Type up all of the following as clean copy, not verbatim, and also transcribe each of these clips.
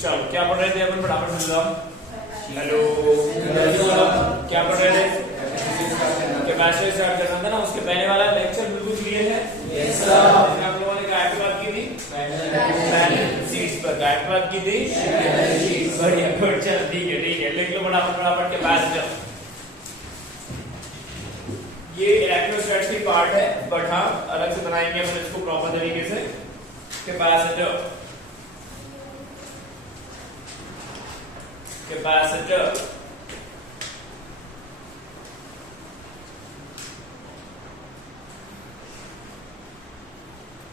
चलो क्या पढ़ रहे थे अपन, फटाफट मिल जाओ। हेलो, क्या पढ़ रहे थे? कैपेसिटर स्टार्ट करना था ना, उसके पहले वाला लेक्चर बिल्कुल क्लियर है? Yes sir. आप लोगों ने क्या बात की थी? सीट्स पर क्या बात की थी? बढ़िया, गुड, चलो ठीक है लिख लो फटाफट कैपेसिटर। ये इलेक्ट्रोस्टैटिक्स की पार्ट है, बट हाँ अलग से बनाएंगे अपन इसको प्रॉपर तरीके से। कैपेसिटर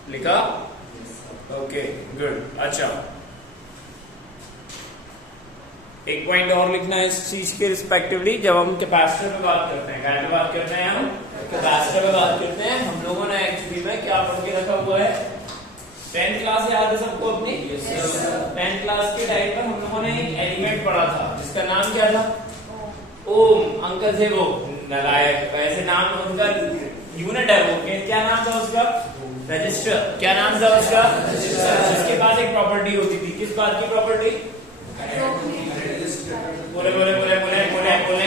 लिखा? Okay good. अच्छा, एक पॉइंट और लिखना है इस चीज के रिस्पेक्टिवली। जब हम कैपेसिटर पे बात करते हैं, क्या पे बात करते हैं? हम कैपेसिटर पे बात करते हैं। हम लोगों ने एक्चुअली में क्या पढ़ के रखा हुआ है? 10th क्लास याद है सबको अपनी? 10th क्लास के टाइम पर हम लोगों ने एक एलिमेंट पढ़ा था जिसका नाम क्या था? ओम। अंकल थे वो नालायक, वैसे नाम उनका यूनिट है वो, क्या नाम था उसका? रजिस्टर। क्या नाम था उसका? जिसके पास एक प्रॉपर्टी होती थी, किस बात की प्रॉपर्टी? बोले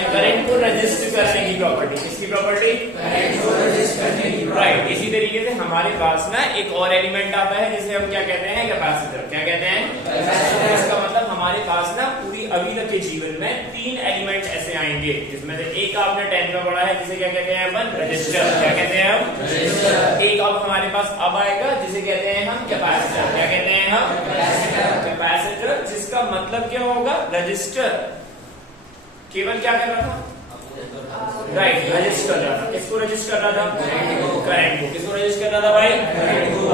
करंट को रजिस्टर करने की प्रॉपर्टी। किसकी प्रॉपर्टी? करंट को रजिस्टर करने की। राइट। इसी तरीके से हमारे पास ना एक और एलिमेंट आता है जिसे हम क्या कहते हैं? कैपेसिटर। क्या कहते हैं? कैपेसिटर। इसका मतलब हमारे पास ना पूरी अभी तक के जीवन में 3 एलिमेंट ऐसे आएंगे जिसमें से एक आपने 10th में पढ़ा है जिसे क्या कहते हैं अपन? रजिस्टर। क्या कहते हैं हम? रजिस्टर। एक अब हमारे पास अब आएगा जिसे कहते हैं हम? कैपेसिटर। क्या कहते हैं हम? कैपेसिटर। जिसका मतलब क्या होगा? रजिस्टर केवल क्या कर रहा था? राइट, रजिस्टर कर रहा था। किसको रजिस्टर कर रहा था? करंट को। किसको रजिस्टर कर रहा था भाई?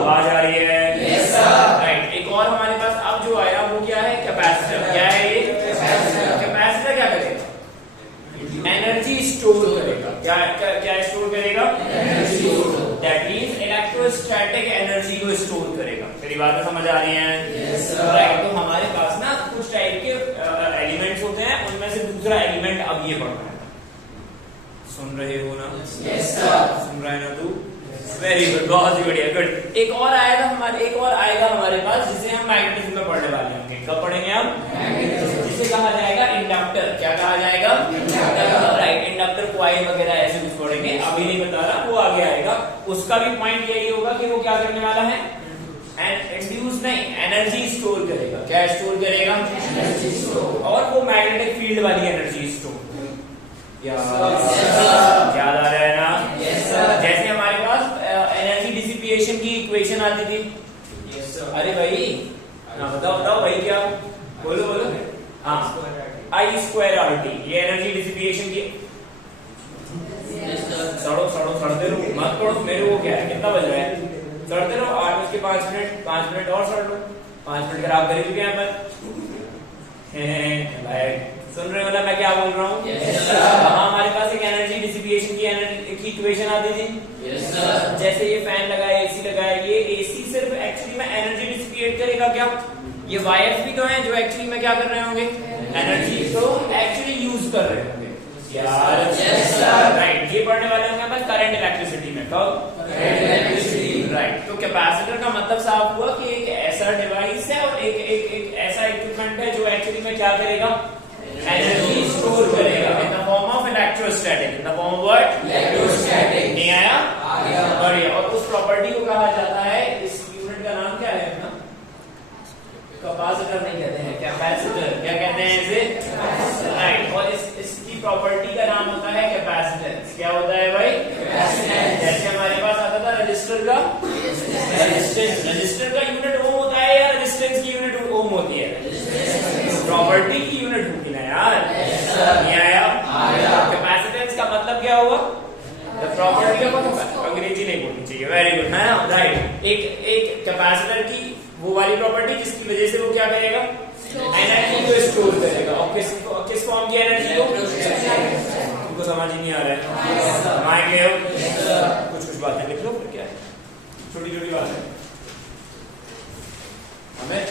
आवाज आ रही है? Yes sir. राइट। एक और हमारे पास अब जो आया वो क्या है? कैपेसिटर। क्या है ये? कैपेसिटर क्या करेगा? एनर्जी स्टोर करेगा। क्या स्टोर करेगा? दैट मीन्स इलेक्ट्रोस्टैटिक एनर्जी को स्टोर करेगा। मेरी बातें समझ आ रही हैं? Yes sir. राइट। तो हमारे पास ना कुछ टाइप के एलिमेंट्स होते हैं, उनमें से दूसरा एलिमेंट अब ये पढ़ना है। सुन रहे हो ना? Yes sir. सुन रहा है ना तू? वेरी गुड, बहुत ही बढ़िया, गुड। एक और आएगा हमारे पास जिसे हम मैग्नेटिज्म में पढ़ने वाले होंगे। कब पढ़ेंगे हम? जिसे कहा जाएगा इंडक्टर। क्या कहा जाएगा? इंडक्टर। राइट। इंडक्टर, कॉइल वगैरह ऐसे कुछ पढ़ेंगे, अभी नहीं बता रहा, वो आगे आएगा। उसका भी पॉइंट यही होगा कि वो क्या करने वाला है? इंड्यूस नहीं, एनर्जी स्टोर करेगा। क्या स्टोर करेगा? Energy store. और वो मैग्नेटिक फील्ड वाली एनर्जी स्टोर। याद आ रहा है ना? Yes sir. जैसे हमारे पास एनर्जी डिसिपिएशन की इक्वेशन आती थी। Yes sir. अरे भाई बताओ भाई, क्या बोलो? हाँ, I²RT। ये एनर्जी डिसिपिएशन की। सड़ते रहो, मत पढ़ो। मेरे को क्या है, कितना बज रहा है? सड़ते रहो। 8:05, 5 मिनट और सड़ लो। 5 मिनट खराब कर चुके हैं अपन। सुन रहे हो ना मैं क्या बोल रहा हूँ? हमारे पास एक एनर्जी डिसिपिएशन की इक्वेशन आती थी। yes, जैसे ये फैन लगाया, एसी लगाया, ये एसी सिर्फ एक्चुअली में एनर्जी डिसिपिएट करेगा। क्या ये वायर्स भी तो हैं जो एक्चुअली में क्या कर रहे होंगे? एनर्जी तो एक्चुअली यूज कर रहे होंगे यार। राइट। ये पढ़ने वाले होंगे अपन करंट इलेक्ट्रिसिटी में। कब? Current electricity. राइट। तो कैपेसिटर का मतलब साफ हुआ कि एक ऐसा डिवाइस है और एक ऐसा इक्विपमेंट है जो एक्चुअली में क्या करेगा? एनर्जी स्टोर करेगा in the form of electrostatic. In the form of what? Electrostatic. नहीं आया? बढ़िया। और उस प्रॉपर्टी को कहा जाता है, इस यूनिट का नाम क्या है अपना? कैपेसिटर नहीं कहते हैं, कैपेसिटर। क्या कहते हैं इसे? राइट। और इसकी प्रॉपर्टी का नाम होता है कैपेसिटेंस। क्या होता है भाई? कैपेसिटेंस। जैसे हमारे पास आता था रजिस्टर का रेजिस्टेंस। रजिस्टर का यूनिट ओम होता है या रेजिस्टेंस की यूनिट ओम होती है? प्रॉपर्टी की यूनिट होती है यार। नहीं आया? कैपेसिटेंस का मतलब क्या हुआ? प्रॉपर्टी ऑफ अंग्रेजी नहीं बोलनी चाहिए। वेरी गुड, है ना? राइट। एक कैपेसिटर की वो वाली प्रॉपर्टी जिसकी वजह से वो क्या करेगा? एनर्जी को स्टोर करेगा। और किस फॉर्म की एनर्जी को? तुमको समझ ही नहीं आ रहा है? कुछ बातें लिख लो, फिर क्या है, छोटी बात है। हमें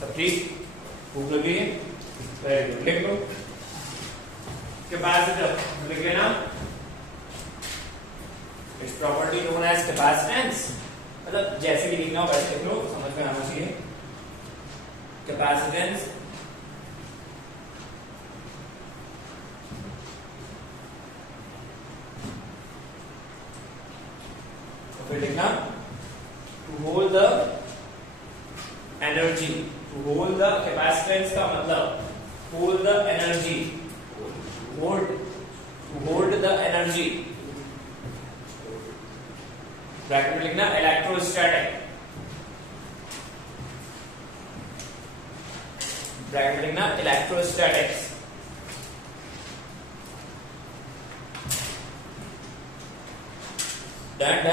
सब ठीक? भूख लगी है? वेरी गुड, लिख लो। कैपेसिटर लिख लेना। Its property known as capacitance. मतलब जैसे भी लिखना हो वैसे लिख लो, समझ में आना चाहिए। कैपेसिटेंस फिर लिखना to hold the energy, to hold the capacitance का मतलब hold the energy, hold the energy, bracket में लिखना इलेक्ट्रोस्टैटिक, ब्रैकेट में लिखना electrostatics. Done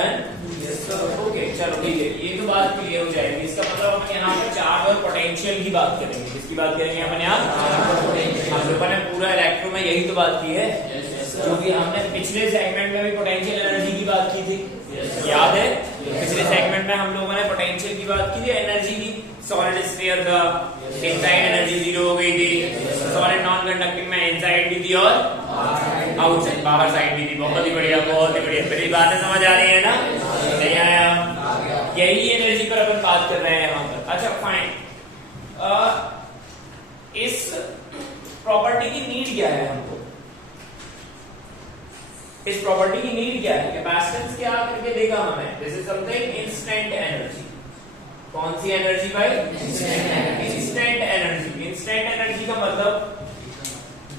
yes sir okay चलो ठीक है, ये तो बात क्लियर हो जाएगी। इसका मतलब अपन यहाँ पे चार्ज और पोटेंशियल की बात करेंगे। किसकी बात करेंगे अपन यहाँ? हम लोगों ने पूरा इलेक्ट्रो में यही तो बात की है, क्योंकि हमने पिछले सेगमेंट में भी पोटेंशियल एनर्जी की बात की थी, याद है? पिछले सेगमेंट में हम लोगों ने पोटेंशियल की बात की थी, एनर्जी की। सॉलिड स्फीयर का इनसाइड एनर्जी 0 हो गई थी, सॉलिड नॉन कंडक्टिंग में इनसाइड भी थी और आउटसाइड बाहर साइड भी थी। बहुत ही बढ़िया, बहुत ही बढ़िया। मेरी बातें समझ आ रही है ना? नहीं आया? यही एनर्जी पर अपन बात कर रहे हैं यहाँ पर। अच्छा फाइन, इस प्रॉपर्टी की नीड क्या है हमको? इस प्रॉपर्टी की नीड क्या है? कैपेसिटेंस क्या करके देगा हमें? This is something instant energy. कौन सी एनर्जी भाई? Instant energy. इंस्टेंट एनर्जी का मतलब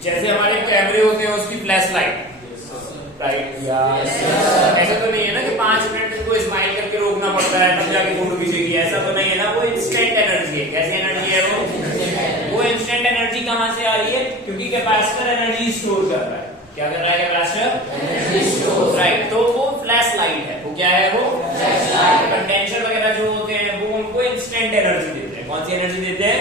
जैसे हमारे कैमरे होते हैं उसकी फ्लैश लाइट, राइट? ऐसा तो नहीं है ना कि 5 मिनट को स्माइल करके रोकना पड़ता है तब जाके फोटो खींचेगी, ऐसा तो नहीं है ना। वो इंस्टेंट एनर्जी है। कैसी एनर्जी है वो इंस्टेंट एनर्जी कहां से आ रही है? क्योंकि कैपेसिटर एनर्जी स्टोर कर रहा है। क्या कर रहा है कैपेसिटर? Energy store, right. तो वो फ्लैश लाइट है। वो क्या है? वो फ्लैश लाइट। कंडेंसर वगैरह जो होते हैं वो उनको इंस्टेंट एनर्जी देते हैं। कौन सी एनर्जी देते हैं?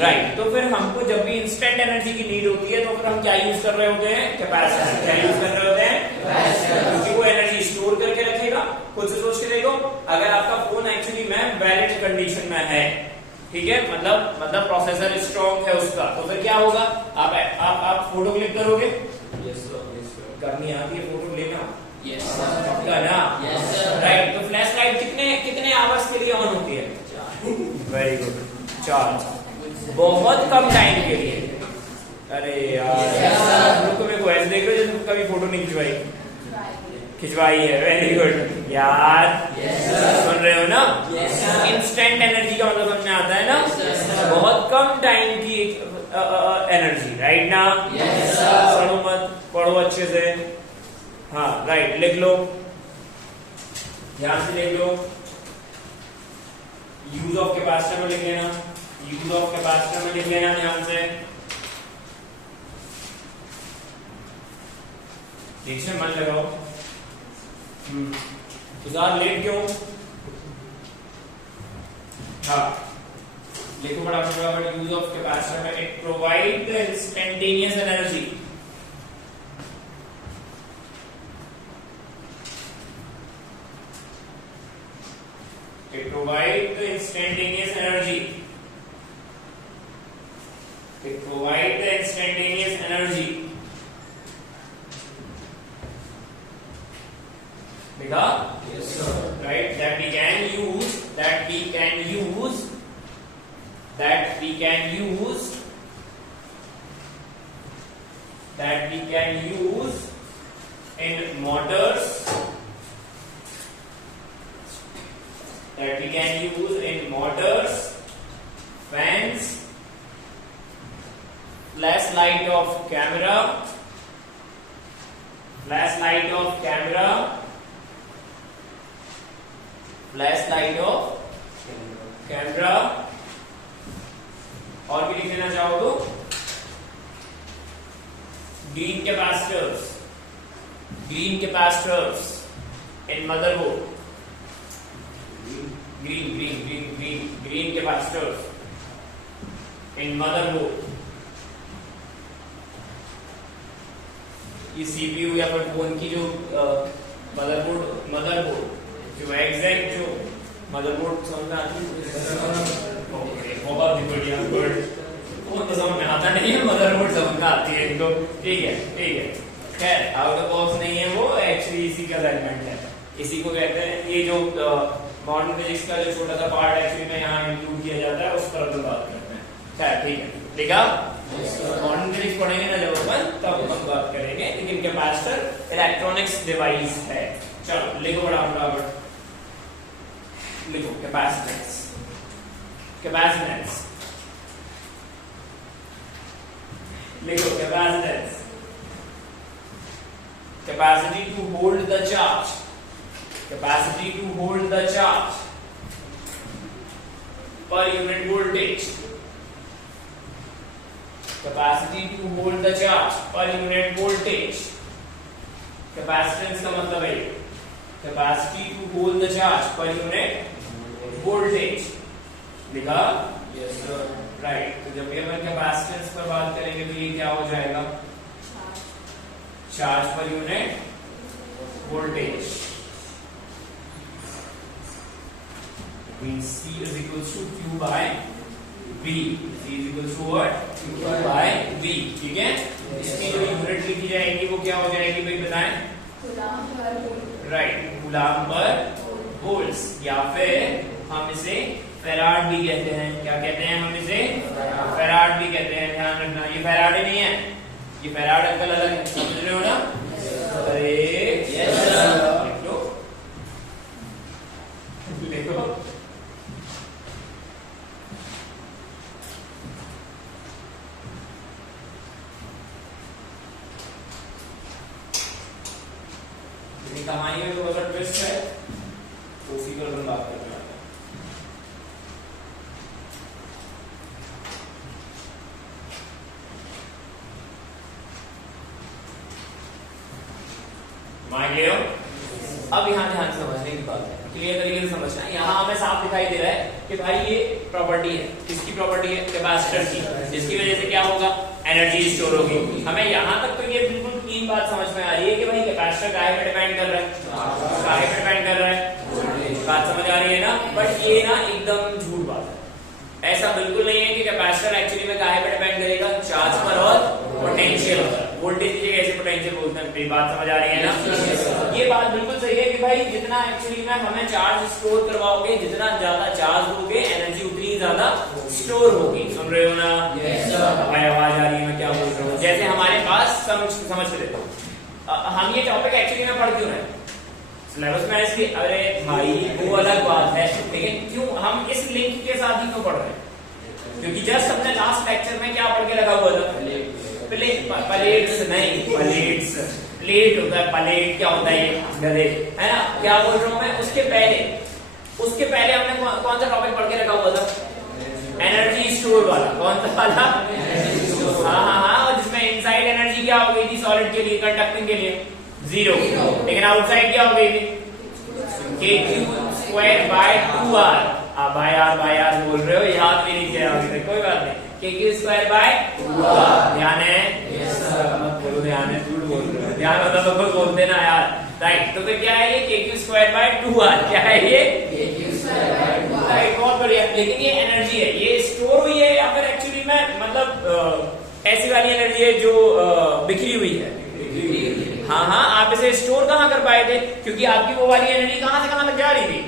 राइट। तो फिर हमको जब भी इंस्टेंट एनर्जी की नीड होती है तो फिर हम क्या यूज कर रहे होते हैं? कैपेसिटर। क्या यूज कर रहे होते हैं? कैपेसिटर। क्योंकि वो एनर्जी स्टोर करके रखेगा। खुद से सोच के देखो, अगर आपका फोन एक्चुअली में वैलिड कंडीशन में है, ठीक है, मतलब प्रोसेसर स्ट्रॉन्ग है उसका, तो फिर क्या होगा? आप फोटो क्लिक करोगे? Yes sir. करनी आती है फोटो लेना? Yes sir. पक्का ना? Yes sir. राइट। तो फ्लैश लाइट कितने आवर्स के लिए ऑन होती है? Very good, 4। बहुत कम टाइम के लिए। अरे यार रुको, मेरे को ऐसे देख रहे हो जैसे कभी फोटो नहीं खिंचवाई है। वेरी गुड यार, सुन रहे हो ना? इंस्टेंट एनर्जी का मतलब समझ में आता है ना? बहुत कम टाइम की एनर्जी, राइट ना? सड़ो मत, पढ़ो अच्छे से। हाँ राइट, लिख लो, ध्यान से लिख लो। यूज ऑफ कैपेसिटर में लिख लेना, यूज ऑफ कैपेसिटर में लिख लेना ध्यान से। ठीक से मन लगाओ। लेट क्यों? हाँ लिखो फटाफट। यूज ऑफ कैपेसिटर में it provide the instantaneous energy. It provides the instantaneous energy. It provides the instantaneous energy. देखा? Yes sir. Right. That we can use. That we can use. That we can use. That we can use in motors. That we can use in motors, fans, flashlight of camera, flashlight of camera, flashlight of camera, और भी लिख देना चाहो तो green capacitors, green capacitors in motherboard. Green capacitors in motherboard. ये CPU या फिर phone की जो मदरबोर्ड जो एग्जैक्ट जो मदरबोर्ड समझ में आती है? बहुत ही बढ़िया, गुड। फोन तो समझ में आता नहीं है, मदरबोर्ड समझ में आती है इनको। ठीक है। खैर आउट ऑफ बॉक्स नहीं है वो, एक्चुअली इसी का एलिमेंट है। इसी को कहते हैं, ये जो मॉडर्न फिजिक्स का जो छोटा सा पार्ट एक्चुअली में यहाँ इंक्लूड किया जाता है, उस पर बात ठीक है, ठीक है। मॉडर्न फिजिक्स पढ़ेंगे ना जब अपन, तब हम बात करेंगे, लेकिन कैपेसिटर इलेक्ट्रॉनिक्स डिवाइस है। चलो लिखो फटाफट, लिखो कैपेसिटेंस, कैपेसिटेंस लिखो, capacitance, capacity to hold the charge, capacity to hold the charge per unit voltage, capacity to hold the charge per unit voltage, capacitance का मतलब है capacity to hold the charge per unit voltage, लिखा? Yes sir, right। तो जब भी अपन capacitance पर बात करेंगे तो ये क्या हो जाएगा? Charge per unit voltage, means C is equals to Q by V, C is equals to what? Q by V, ठीक है? इसकी जो यूनिट लिखी जाएगी वो क्या हो जाएगी भाई बताएं? Coulomb per volt, right, coulomb per volts, या फिर हम इसे फेराड भी कहते हैं। क्या कहते हैं हम इसे? फेराड भी कहते हैं। ध्यान रखना, ये फेराड ही नहीं है, ये फेराड अंकल अलग है, समझ रहे हो ना? अरे यस सर, लिखो, कहानी में तो अगर ट्विस्ट है तो उसी पर हम बात करते हैं। मान लियो, अब यहाँ ध्यान से समझने की बात है, क्लियर तरीके से समझना। यहाँ हमें साफ दिखाई दे रहा है कि भाई ये प्रॉपर्टी है, किसकी प्रॉपर्टी है? कैपेसिटर की, जिसकी वजह से क्या होगा? एनर्जी स्टोर होगी। हमें यहाँ तक तो ये बिल्कुल क्लीन बात समझ में आ रही है कि भाई कैपेसिटर काहे पे डिपेंड कर रहा है? काहे पे डिपेंड कर रहा है? बात समझ आ रही है ना? बट ये ना एकदम झूठ बात है, ऐसा बिल्कुल नहीं है कि कैपेसिटर एक्चुअली में काहे पे डिपेंड करेगा? चार्ज पर और पोटेंशियल पर। वोल्टेज की जगह ऐसे पोटेंशियल बोलते हैं, बात समझ आ रही है ना? ये बात बिल्कुल सही है कि भाई जितना एक्चुअली में हमें चार्ज स्टोर करवाओगे, जितना ज्यादा चार्ज दोगे, एनर्जी उतनी ज्यादा स्टोर होगी। सुन रहे हो ना? भाई आवाज आ रही है, मैं क्या बोल रहा हूँ? जैसे हमारे पास समझ के देता हूँ, हम ये टॉपिक एक्चुअली में पढ़ क्यों रहे हैं? सिलेबस में इसलिए, अरे भाई वो अलग बात है, लेकिन क्यों हम इस लिंक के साथ ही क्यों पढ़ रहे हैं? क्योंकि जस्ट हमने लास्ट लेक्चर में क्या पढ़ के लगा हुआ था? प्लेट्स नहीं, प्लेट्स, प्लेट होता है, प्लेट क्या होता है? ये गधे, है ना? क्या बोल रहा हूँ मैं? उसके पहले हमने कौन सा टॉपिक पढ़ के रखा हुआ था? एनर्जी स्टोर वाला। कौन सा वाला? हाँ, और जिसमें इनसाइड एनर्जी क्या हो गई थी सॉलिड के लिए, कंडक्टिंग के लिए? 0, लेकिन आउटसाइड क्या हो गई थी? kq² बाय आर बोल रहे हो, याद भी नहीं किया अभी तक, कोई बात नहीं। kq²/2r, ध्यान है? मत बोलो ध्यान है, झूठ बोल रहे हो, ध्यान होता तो खुद बोलते ना यार, राइट। तो फिर क्या है ये? kq²/2r, क्या है ये? kq²/2r, राइट, बहुत बढ़िया। लेकिन ये एनर्जी है, ये स्टोर हुई है या फिर एक्चुअली में मतलब ऐसी वाली एनर्जी है जो बिखरी हुई है? हाँ, आप इसे स्टोर कहाँ कर पाए थे? क्योंकि आपकी वो वाली एनर्जी कहाँ से कहाँ तक जा रही थी?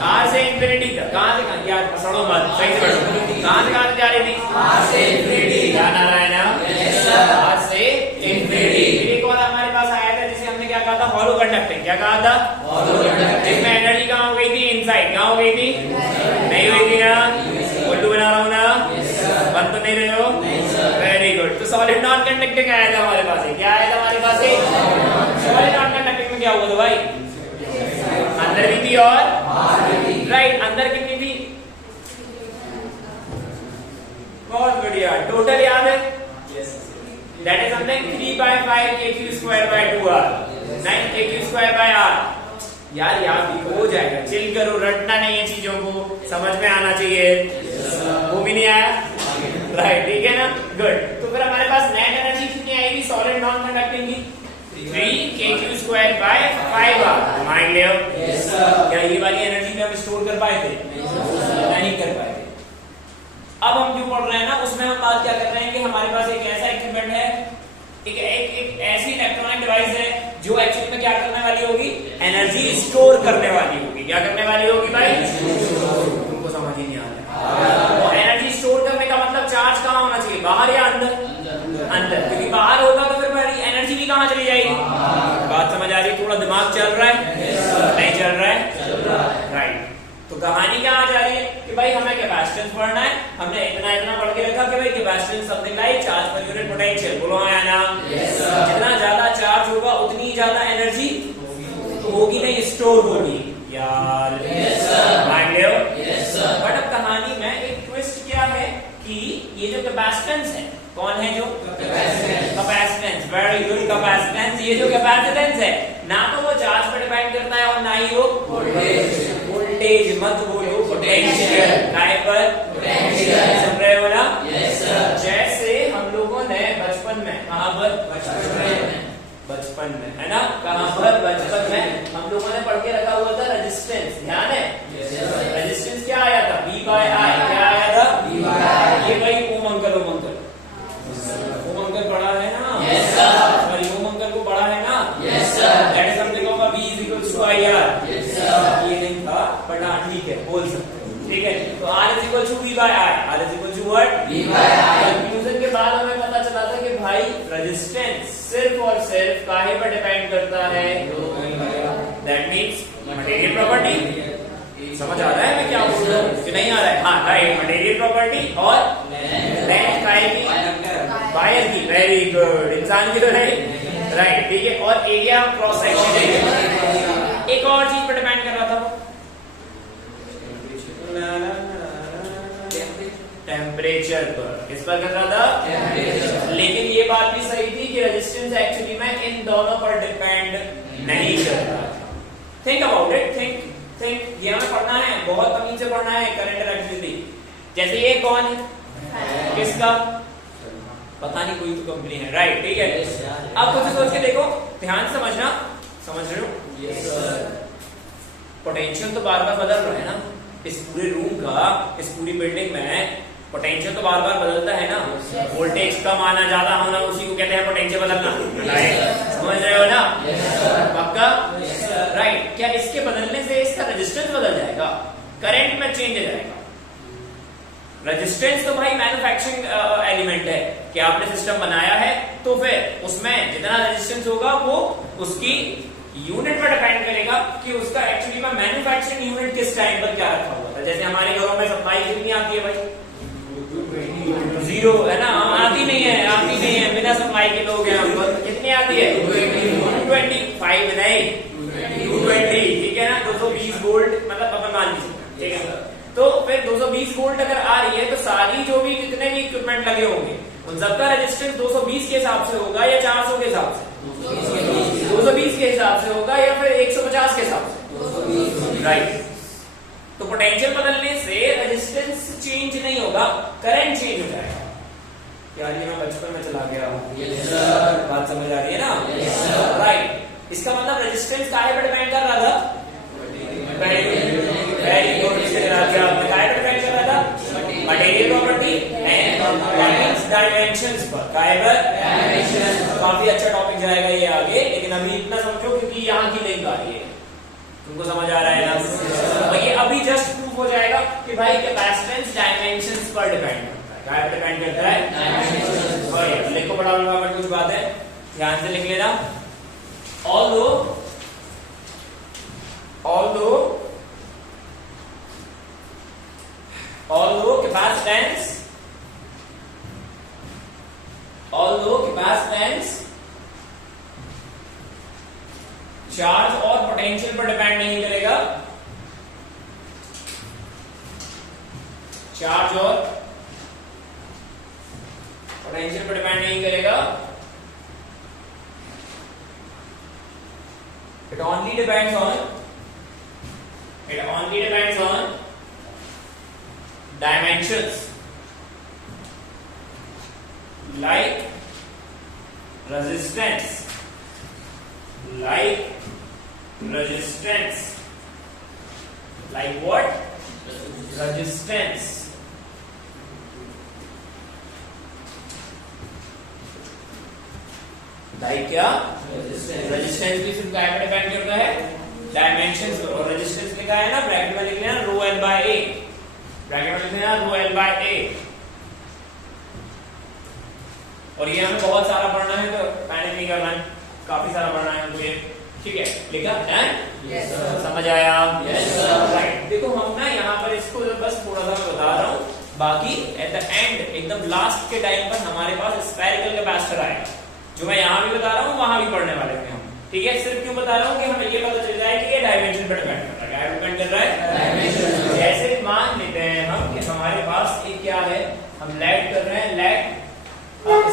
R से इंफिनिटी तक। कहाँ से कहाँ? यार सड़ो मत, सही से पढ़ो। कहाँ से कहाँ तक जा रही थी? R से इंफिनिटी। ध्यान आ रहा है ना? R से इंफिनिटी। एक और हमारे पास आया था जिसे हमने क्या कहा था? Hollow conducting. क्या कहा था? Hollow conducting. इसमें एनर्जी कहाँ हो गई थी? इनसाइड। कहाँ हो गई थी? नहीं हुई थी ना? उल्टू बना रहा हूँ ना? बन तो नहीं रहे हो? Very good. तो सॉलिड नॉन कंडक्टिंग आया था हमारे पास। क्या आया था हमारे पास? सॉलिड नॉन कंडक्टिंग में क्या हुआ था भाई? अंदर भी थी और राइट, अंदर कितनी थी? बहुत बढ़िया, टोटल याद है? That is something 3/5 kq²/2r, 9 kq²/r। यार याद हो जाएगा, चिल करो, रटना नहीं है चीजों को, समझ में आना चाहिए। वो भी नहीं आया? राइट, ठीक है ना? गुड। तो फिर हमारे पास नेट एनर्जी कितनी आएगी सॉलिड नॉन कंडक्टिंग की? 3 kq²/5r। माइंड लियो? क्या ये वाली एनर्जी में हम स्टोर कर पाए थे? नहीं कर पाए थे। अब हम जो पढ़ रहे हैं ना उसमें हम बात क्या कर रहे हैं कि हमारे पास एक ऐसा इक्विपमेंट है, एक ऐसी इलेक्ट्रॉनिक डिवाइस है जो एक्चुअली में क्या करने वाली होगी? एनर्जी स्टोर करने वाली होगी। क्या करने वाली होगी भाई? तुमको समझ ही नहीं आ रहा है। एनर्जी स्टोर करने का चल रहा है? नहीं चल रहा है? राइट। तो कहानी क्या आ जा रही है कि भाई हमें कैपेसिटेंस पढ़ना है, हमने इतना पढ़ के रखा कि भाई capacitance something like charge per unit potential. बोलो हाँ ना? जितना ज्यादा चार्ज होगा उतनी ज्यादा एनर्जी होगी, नहीं स्टोर होगी यार। मान लो। बट अब कहानी में एक ट्विस्ट क्या है कि ये जो कैपेसिटेंस है, कौन है जो कैपेसिटेंस? Very good, capacitance. ये जो कैपेसिटेंस है ना तो वो चार्ज पर डिपेंड करता है और ना ही वो वोल्टेज, मत बोलो पोटेंशियल। काय पर? पोटेंशियल। समझ रहे हो ना? जैसे हम लोगों ने बचपन में, कहां पर? बचपन में, है ना? कहां पर? बचपन में हम लोगों ने पढ़ के रखा हुआ था रेजिस्टेंस, ध्यान है? रेजिस्टेंस क्या आया था? V by I। क्या आया था? V by I। ये भाई ओम अंकल पढ़ा है ना? Yes sir. ओम अंकल को पढ़ा है ना? Yes sir. That is something of V is equals to IR। Yes sir. ये नहीं था बट हाँ ठीक है, बोल सकते हो, ठीक है? तो R is equal to V by I। R is equal to what? V by I। Conclusion के बाद हमें पता चला था कि भाई रेजिस्टेंस सिर्फ और सिर्फ काहे पर डिपेंड करता है? That means material property. समझ आ रहा है मैं क्या बोल रहा हूँ कि नहीं आ रहा है? हाँ राइट, मटेरियल प्रॉपर्टी और लेंथ काहे की? वायर की। वेरी गुड, इंसान की तो नहीं, राइट ठीक है। और एरिया क्रॉस सेक्शन। एक और चीज पर डिपेंड कर रहा था वो, टेम्परेचर पर। किस पर कर रहा था? लेकिन ये बात भी सही थी कि रेजिस्टेंस एक्चुअली में इन दोनों पर डिपेंड नहीं करता। थिंक अबाउट इट, थिंक ये हमें पढ़ना है, बहुत तमीज से पढ़ना है करंट इलेक्ट्रिसिटी। जैसे ये कौन है? किसका? पता नहीं, कोई तो कंपनी है, राइट ठीक है। अब खुद से सोच के देखो, ध्यान से समझना, समझ रहे हो? Yes sir. पोटेंशियल तो बार बार बदल रहा है ना, इस पूरे रूम का, इस पूरी बिल्डिंग में पोटेंशियल तो बार बार बदलता है ना। वोल्टेज कम आना, ज्यादा होना, उसी को कहते हैं पोटेंशियल बदलना। समझ रहे हो ना? पक्का? राइट। क्या इसके बदलने से इसका रेजिस्टेंस बदल जाएगा? करंट में चेंज हो जाएगा। रेजिस्टेंस तो भाई मैन्युफैक्चरिंग एलिमेंट है कि आपने सिस्टम बनाया है तो फिर उसमें जितना रेजिस्टेंस होगा वो उसकी यूनिट पर डिपेंड करेगा कि उसका एक्चुअली में मैन्युफैक्चरिंग यूनिट किस टाइम पर क्या रखा हुआ था। जैसे हमारे घरों में सप्लाई कितनी आती है भाई? 0 है ना? आती नहीं है, बिना सप्लाई के लोग हैं हम। कितनी आती है? 225 नहीं, 220, ठीक है ना? 220 वोल्ट मतलब अपन मान लीजिए, ठीक है? तो फिर 220 वोल्ट अगर आ रही है तो सारी जो भी जितने भी इक्विपमेंट लगे होंगे उन सबका रेजिस्टेंस 220 के हिसाब से होगा या 400 के हिसाब से? 220 के हिसाब से होगा या फिर 150 के हिसाब से? राइट। तो पोटेंशियल बदलने से रेजिस्टेंस चेंज नहीं होगा, करंट चेंज हो जाएगा। क्या ये मैं बचपन में चला गया? Yes sir. बात समझ आ रही है ना? Yes sir. राइट। इसका मतलब रेजिस्टेंस काहे पर डिपेंड कर रहा था? Very good. Material property and dimensions पर। काफी अच्छा टॉपिक जाएगा ये आगे, लेकिन अभी इतना समझो क्योंकि यहाँ की लिंक आ रही है। तुमको समझ आ रहा है ना? ये अभी जस्ट प्रूफ हो जाएगा कि भाई कैपेसिटेंस डायमेंशंस पर डिपेंड करता है। क्या पर डिपेंड करता है? लिखो बड़ा लंबा कुछ बात है, ध्यान से लिख लेना। although capacitance चार्ज और पोटेंशियल पर डिपेंड नहीं करेगा, चार्ज और पोटेंशियल पर डिपेंड नहीं करेगा, it only depends on dimensions like resistance, like what? Resistance. Like क्या? रेजिस्टेंस भी सिर्फ काय पर डिपेंड करता है? डायमेंशंस पर। और रेजिस्टेंस लिखा है ना, ब्रैकेट में लिख लेना rho L by A, bracket में लिख लेना रो एल बाय ए। और ये हमें बहुत सारा पढ़ना है, तो पैनिक नहीं करना है, काफी सारा पढ़ना है मुझे। ठीक है, लिखा डन? Yes, समझ आया? Yes, right. देखो हम ना यहाँ पर इसको बस थोड़ा सा बता रहा हूँ, बाकी एट द एंड एकदम लास्ट के टाइम पर हमारे पास स्फेरिकल कैपेसिटर आएगा, जो मैं यहाँ भी बता रहा हूँ वहां भी पढ़ने वाले हैं हम। ठीक है, सिर्फ क्यों बता रहा हूँ कि हमें ये पता चल जाए कि ये डायमेंशन पर डिपेंड कर रहा है। क्या डिपेंड कर रहा है? जैसे मान लेते हैं हम कि हमारे पास एक क्या है, हम लेट कर रहे हैं, लेट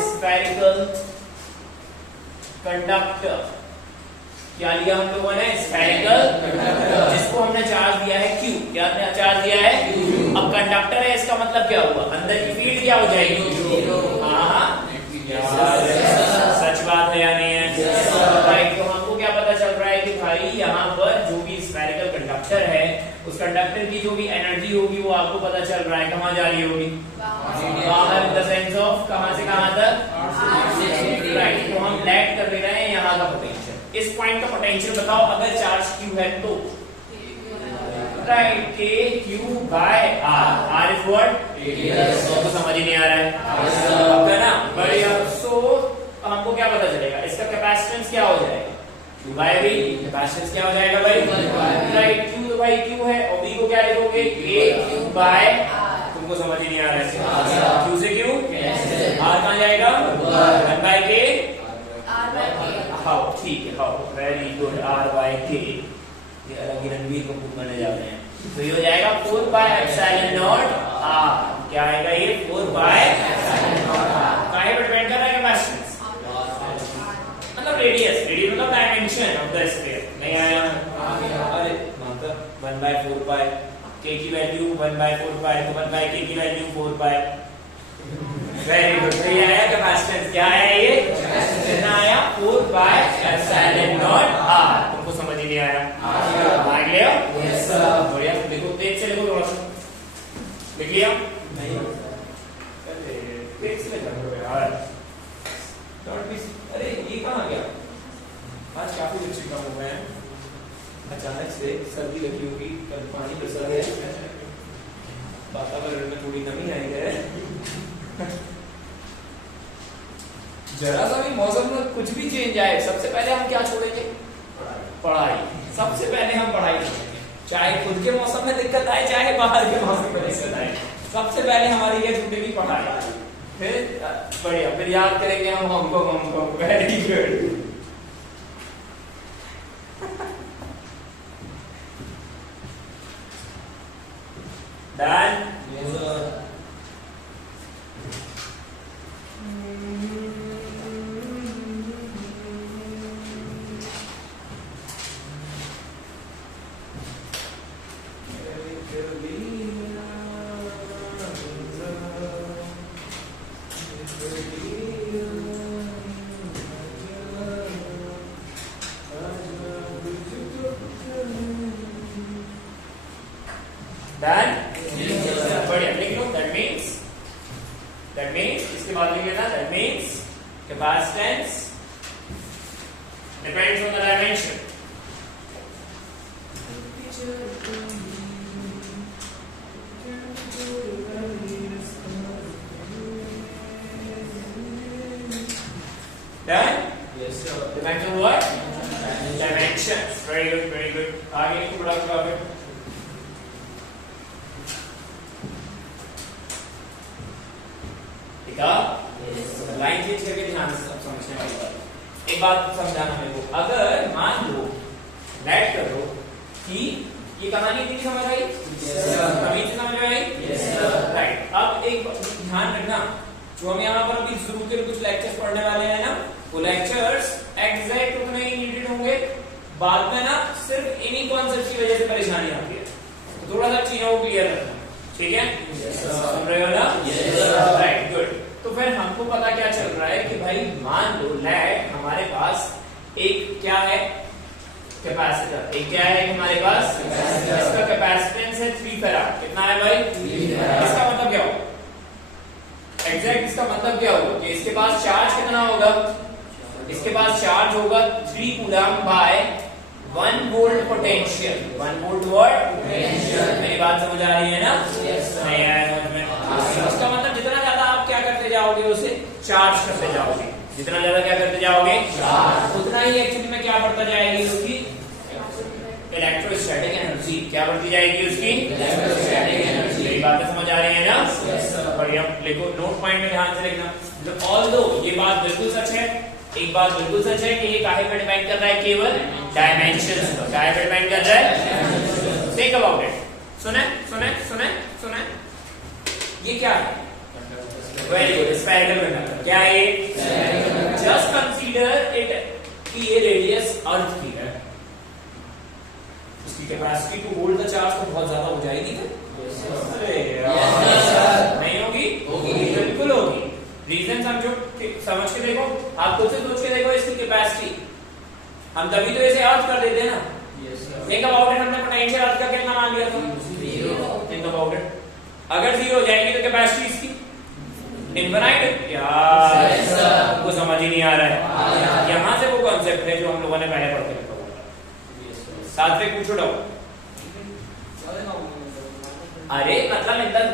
स्फेरिकल कंडक्टर। क्या लिया हम लोगों ने? स्फेरिकल कंडक्टर, जिसको हमने चार्ज दिया है Q। क्या चार्ज दिया है? अब कंडक्टर है, इसका मतलब क्या हुआ? अंदर की फील्ड क्या हो जाएगी? हाँ, सच बात है या नहीं है? राइट। तो हमको क्या पता चल रहा है कि भाई यहाँ पर जो भी स्फेरिकल कंडक्टर है, उस कंडक्टर की जो भी एनर्जी होगी वो आपको पता चल रहा है कहाँ जा रही होगी? बाहर, इन द सेंस ऑफ कहाँ से कहाँ तक? राइट। तो हम लेट कर ले रहे हैं यहाँ का पोटेंशियल। इस पॉइंट का पोटेंशियल बताओ, अगर चार्ज Q है तो? Right, K Q by R। R is what? तो समझ ही नहीं आ रहा है, अब है ना? बढ़िया। सो हमको क्या पता चलेगा? इसका कैपेसिटेंस क्या हो जाएगा? Q bye V। कैपेसिटेंस क्या हो जाएगा भाई? राइट, Q तो भाई Q है, और V को क्या लिखोगे? K Q बाय, तुमको समझ ही नहीं आ रहा है, Q से Q, R कहाँ जाएगा? 1 बाय K। हाउ, ठीक है, how, very good, R by K। ये अलग ही रणवीर कपूर बनने जा रहे हैं। तो ये हो जाएगा 4 बाय एप्सिलॉन नॉट R। क्या आएगा ये? 4 बाय एप्सिलॉन नॉट R। काहे पर डिपेंड कर रहा है कैपेसिटेंस? मतलब रेडियस, रेडियस मतलब डायमेंशन ऑफ द स्फीयर। नहीं आया? अरे मतलब 1 बाय 4 पाई, K की वैल्यू 1 बाय 4 पाई, तो 1 बाय K की वैल्यू 4 पाई। Very good. तो ये आया कैपेसिटेंस। क्या आया ये? कितना आया? 4 बाय एप्सिलॉन नॉट R। तुमको समझ ही नहीं आया? आ गया? Yes, sir. बढ़िया। देखो तेज से देखो, थोड़ा सा लिख लिया? नहीं, तेज से लिखो यार। Dot B. अरे ये कहाँ गया? आज काफी बच्चे कम हो गए हैं, अचानक से सर्दी लगी होगी, कल पानी बरसा है, वातावरण में थोड़ी नमी आई है। जरा सा भी मौसम में कुछ भी चेंज आए, सबसे पहले हम क्या छोड़ेंगे? पढ़ाई। सबसे पहले हम पढ़ाई छोड़ेंगे, चाहे खुद के मौसम में दिक्कत आए, चाहे बाहर के मौसम में दिक्कत आए, सबसे पहले हमारी ये छूटेगी पढ़ाई। फिर बढ़िया, फिर याद करेंगे हम हमको। Very good. डन? Done? बढ़िया, लिख लो। That means इसके बाद लिख लेना, that means capacitance depends on the dimension. Done? Yes, sir. Depends on what? Dimensions. Very good, very good. आगे इसको बढ़ा दो आगे। लाइन चेंज करके ध्यान से समझने वाली बात। एक बात समझाना मेरे को, अगर मान लो लेट कर दो कि ये कहानी इतनी समझ आई? कमी से समझ आई? राइट। अब एक ध्यान रखना, जो हम यहाँ पर अभी शुरू के कुछ लेक्चर्स पढ़ने वाले हैं ना, वो लेक्चर्स एग्जैक्ट उतने ही नीडेड होंगे। बाद में ना सिर्फ इन्हीं कॉन्सेप्ट की वजह से परेशानी आती है, तो थोड़ा सा चीजों को क्लियर रखना, ठीक है? समझ रहे हो ना? Right, good. तो फिर हमको पता क्या चल रहा है कि भाई मान लो लेट हमारे पास एक क्या है? कैपेसिटर। एक क्या है हमारे पास? इसका कैपेसिटेंस है 3 फैराड। कितना है भाई? 3 फैराड। इसका मतलब क्या होगा? एग्जैक्ट इसका मतलब क्या होगा कि इसके पास चार्ज कितना होगा? इसके पास चार्ज होगा 3 coulomb by 1 volt potential. 1 volt what? Potential. मेरी बात समझ आ रही है ना? नहीं आया समझ में? इसका मतलब जितना ज्यादा आप क्या जाओगे, उसे चार्ज करते जाओगे। जितना ज्यादा क्या करते जाओगे? चार्ज। उतना ही एक्चुअली में क्या बढ़ता जाएगी उसकी इलेक्ट्रोस्टैटिक एनर्जी। क्या बढ़ती जाएगी उसकी इलेक्ट्रोस्टैटिक एनर्जी। मेरी बातें समझ आ रही है ना? बढ़िया, लिखो नोट पॉइंट में ध्यान से लिखना। ऑल्दो ये बात बिल्कुल सच है, एक बात बिल्कुल सच है कि ये काहे पे डिपेंड कर रहा है? केवल डायमेंशंस पर। काहे पे डिपेंड कर रहा है? Think about it. सुने सुने सुने सुने, ये क्या है? Very good, spherical conductor. क्या है ये? जस्ट कंसीडर इट कि ये रेडियस अर्थ की है, इसकी capacity to hold the charge तो बहुत ज्यादा हो जाएगी क्या? नहीं होगी? होगी, बिल्कुल होगी। रीजन समझो, समझ के देखो, आप खुद से सोच के देखो इसकी कैपेसिटी। हम तभी तो इसे अर्थ कर देते हैं ना। थिंक अबाउट इट, हमने पोटेंशियल अर्थ का कितना मान लिया था? 0। थिंक अबाउट इट, अगर 0 हो जाएगी तो कैपेसिटी इसकी इनफिनाइट। यार को समझ ही नहीं आ रहा है। यहां से वो कॉन्सेप्ट है जो हम लोगों ने पहले पढ़ के रखा हुआ। साथ में पूछो डाउट। अरे मतलब एकदम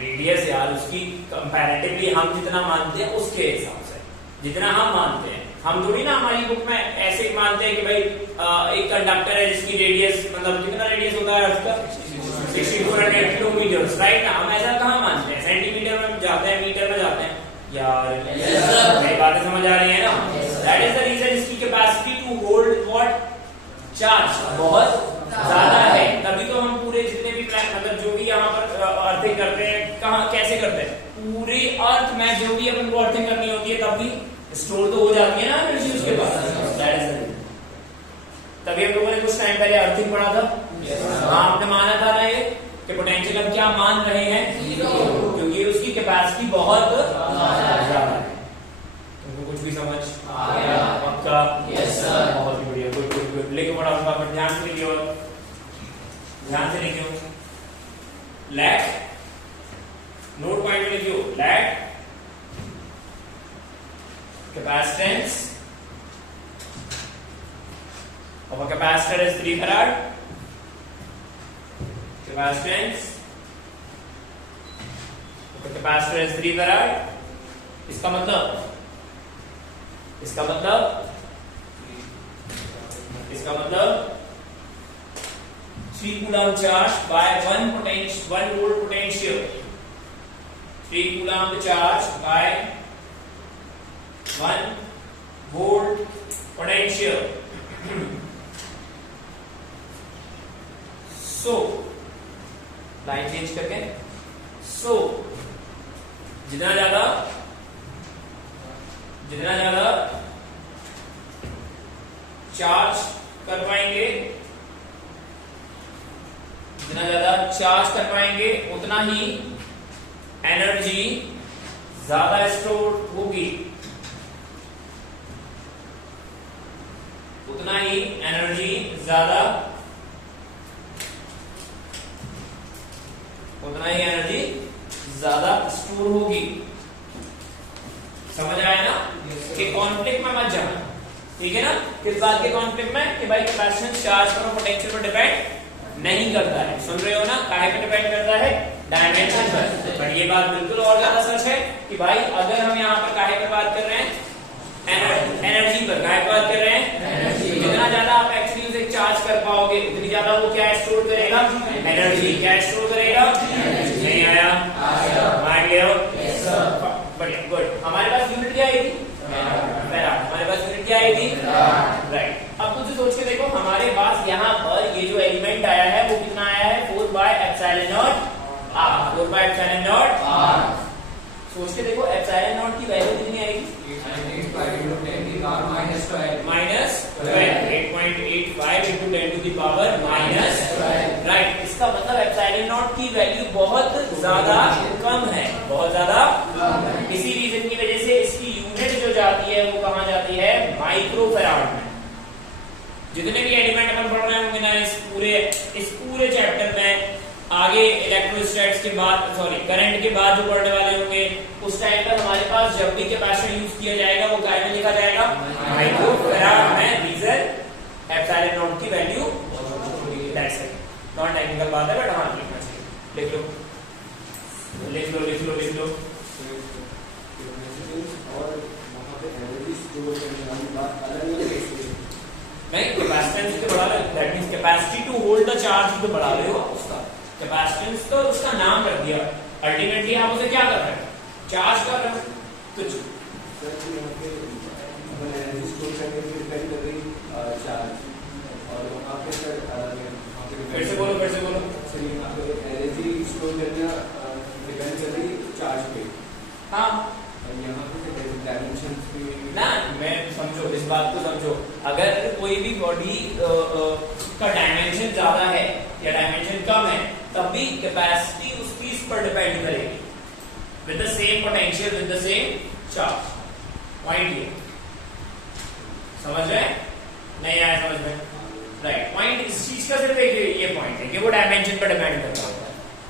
रेडियस यार, उसकी कंपैरेटिवली हम जितना मानते हैं उसके हिसाब से, जितना हम मानते हैं, हम थोड़ी ना हमारी बुक में ऐसे मानते हैं कि भाई एक कंडक्टर है जिसकी रेडियस, मतलब कितना रेडियस होता है उसका? 6400 किलोमीटर, राइट ना? हम ऐसा कहाँ मानते हैं? सेंटीमीटर में जाते हैं, मीटर में जाते हैं यार। मेरी बातें समझ आ रही है ना? दैट इज द रीजन इसकी capacity to hold what? Charge बहुत ज्यादा है। तभी तो हम पूरे जितने भी प्लान, मतलब जो भी यहाँ पर अर्थिंग करते हैं, कहाँ कैसे करते हैं? पूरे अर्थ में जो भी अपन को अर्थिंग करनी होती है तब भी स्टोर तो हो जाती है ना एनर्जी उसके पास। तभी हम लोगों ने कुछ टाइम पहले अर्थिंग पढ़ा था। हाँ, आपने माना था ना ये कि पोटेंशियल हम क्या मान रहे हैं? क्योंकि उसकी कैपेसिटी बहुत ज्यादा है। तुमको कुछ भी समझ आ गया? पक्का? Yes sir. बहुत बढ़िया, गुड गुड गुड। लिखो फटाफट, पर ध्यान से लिखियो, ध्यान से लिखियो। लेट, नोट पॉइंट में लिखियो, late capacitance of a capacitor is 3 farad. Capacitance of a capacitor is 3 farad. इसका मतलब 3 coulomb charge by 1 volt potential. 3 coulomb charge by 1 volt potential. So line change करके, so जितना ज्यादा चार्ज कर पाएंगे, उतना ही एनर्जी ज्यादा स्टोर होगी, उतना ही एनर्जी ज्यादा स्टोर होगी। समझ आया ना? कि कॉन्फ्लिक्ट में मत जाना, ठीक है ना? किस बात के कॉन्फ्लिक्ट में? कि भाई कैपेसिटेंस चार्ज पर पोटेंशियल पर डिपेंड नहीं करता है। सुन रहे हो ना? काहे पे डिपेंड करता है? डायमेंशन पर। पर ये बात बिल्कुल और ज्यादा सच है कि भाई अगर हम यहाँ पर काहे पर बात कर रहे हैं? एनर्जी पर। काहे पर बात कर रहे हैं? जितना ज्यादा आप एक्चुअली उसे चार्ज कर पाओगे उतनी ज्यादा वो क्या स्टोर करेगा? एनर्जी। क्या स्टोर करेगा? नहीं आया? मान लिया? बढ़िया, गुड। हमारे पास यूनिट क्या आएगी? हमारे पास यूनिट क्या आएगी? राइट। अब कुछ सोच के देखो, हमारे पास यहाँ पर ये जो एलिमेंट आया है वो कितना आया है? 4/ε0 r। 4/ε0 r। सोच के देखो ε0 की वैल्यू कितनी आएगी? Minus 12, 8.85 into 10 to the power minus 12। Right, इसका मतलब ε0 की वैल्यू बहुत ज्यादा कम है, बहुत ज्यादा। इसी रीजन की वजह से इसकी यूनिट जो जाती है वो कहाँ जाती है? माइक्रो फैराड में। जितने भी एलिमेंट अपन पढ़ रहे होंगे ना इस पूरे चैप्टर में, आगे इलेक्ट्रोस्टैट्स के बाद, सॉरी करंट के बाद जो पढ़ने वाले होंगे, उस टाइम पर हमारे पास जब भी कैपेसिटर यूज किया जाएगा वो काय में लिखा जाएगा? माइक्रो फैराड में। रीजन ε0 की value, that's it. Non technical बात है बट हाँ लिखना चाहिए। लिख लो लिख लो लिख लो लिख लो। और वहां पे एनर्जी स्टोर करने वाली बात अलग अलग है। मैं कैपेसिटेंस को बढ़ा रहे हो, that means capacity to hold the charge को बढ़ा रहे हो उसका कैपेसिटेंस, तो उसका नाम रख दिया। अल्टीमेटली आप उसे क्या कर रहे हैं, चार्ज कर रहे हो कुछ फिर से बोलो एनर्जी स्टोर करना डिपेंड कर रही चार्ज पे। हाँ यहाँ पे डायमेंशन ना, मैं समझो इस बात को समझो, अगर कोई भी बॉडी का डायमेंशन ज्यादा है या डायमेंशन कम है, तब भी कैपेसिटी उसकी इस पर डिपेंड करेगी, with the same potential with the same charge. Point ये समझ रहे हैं, नहीं आया समझ में? राइट, पॉइंट इस चीज का सिर्फ एक ये पॉइंट है कि वो डायमेंशन पर डिपेंड करता है,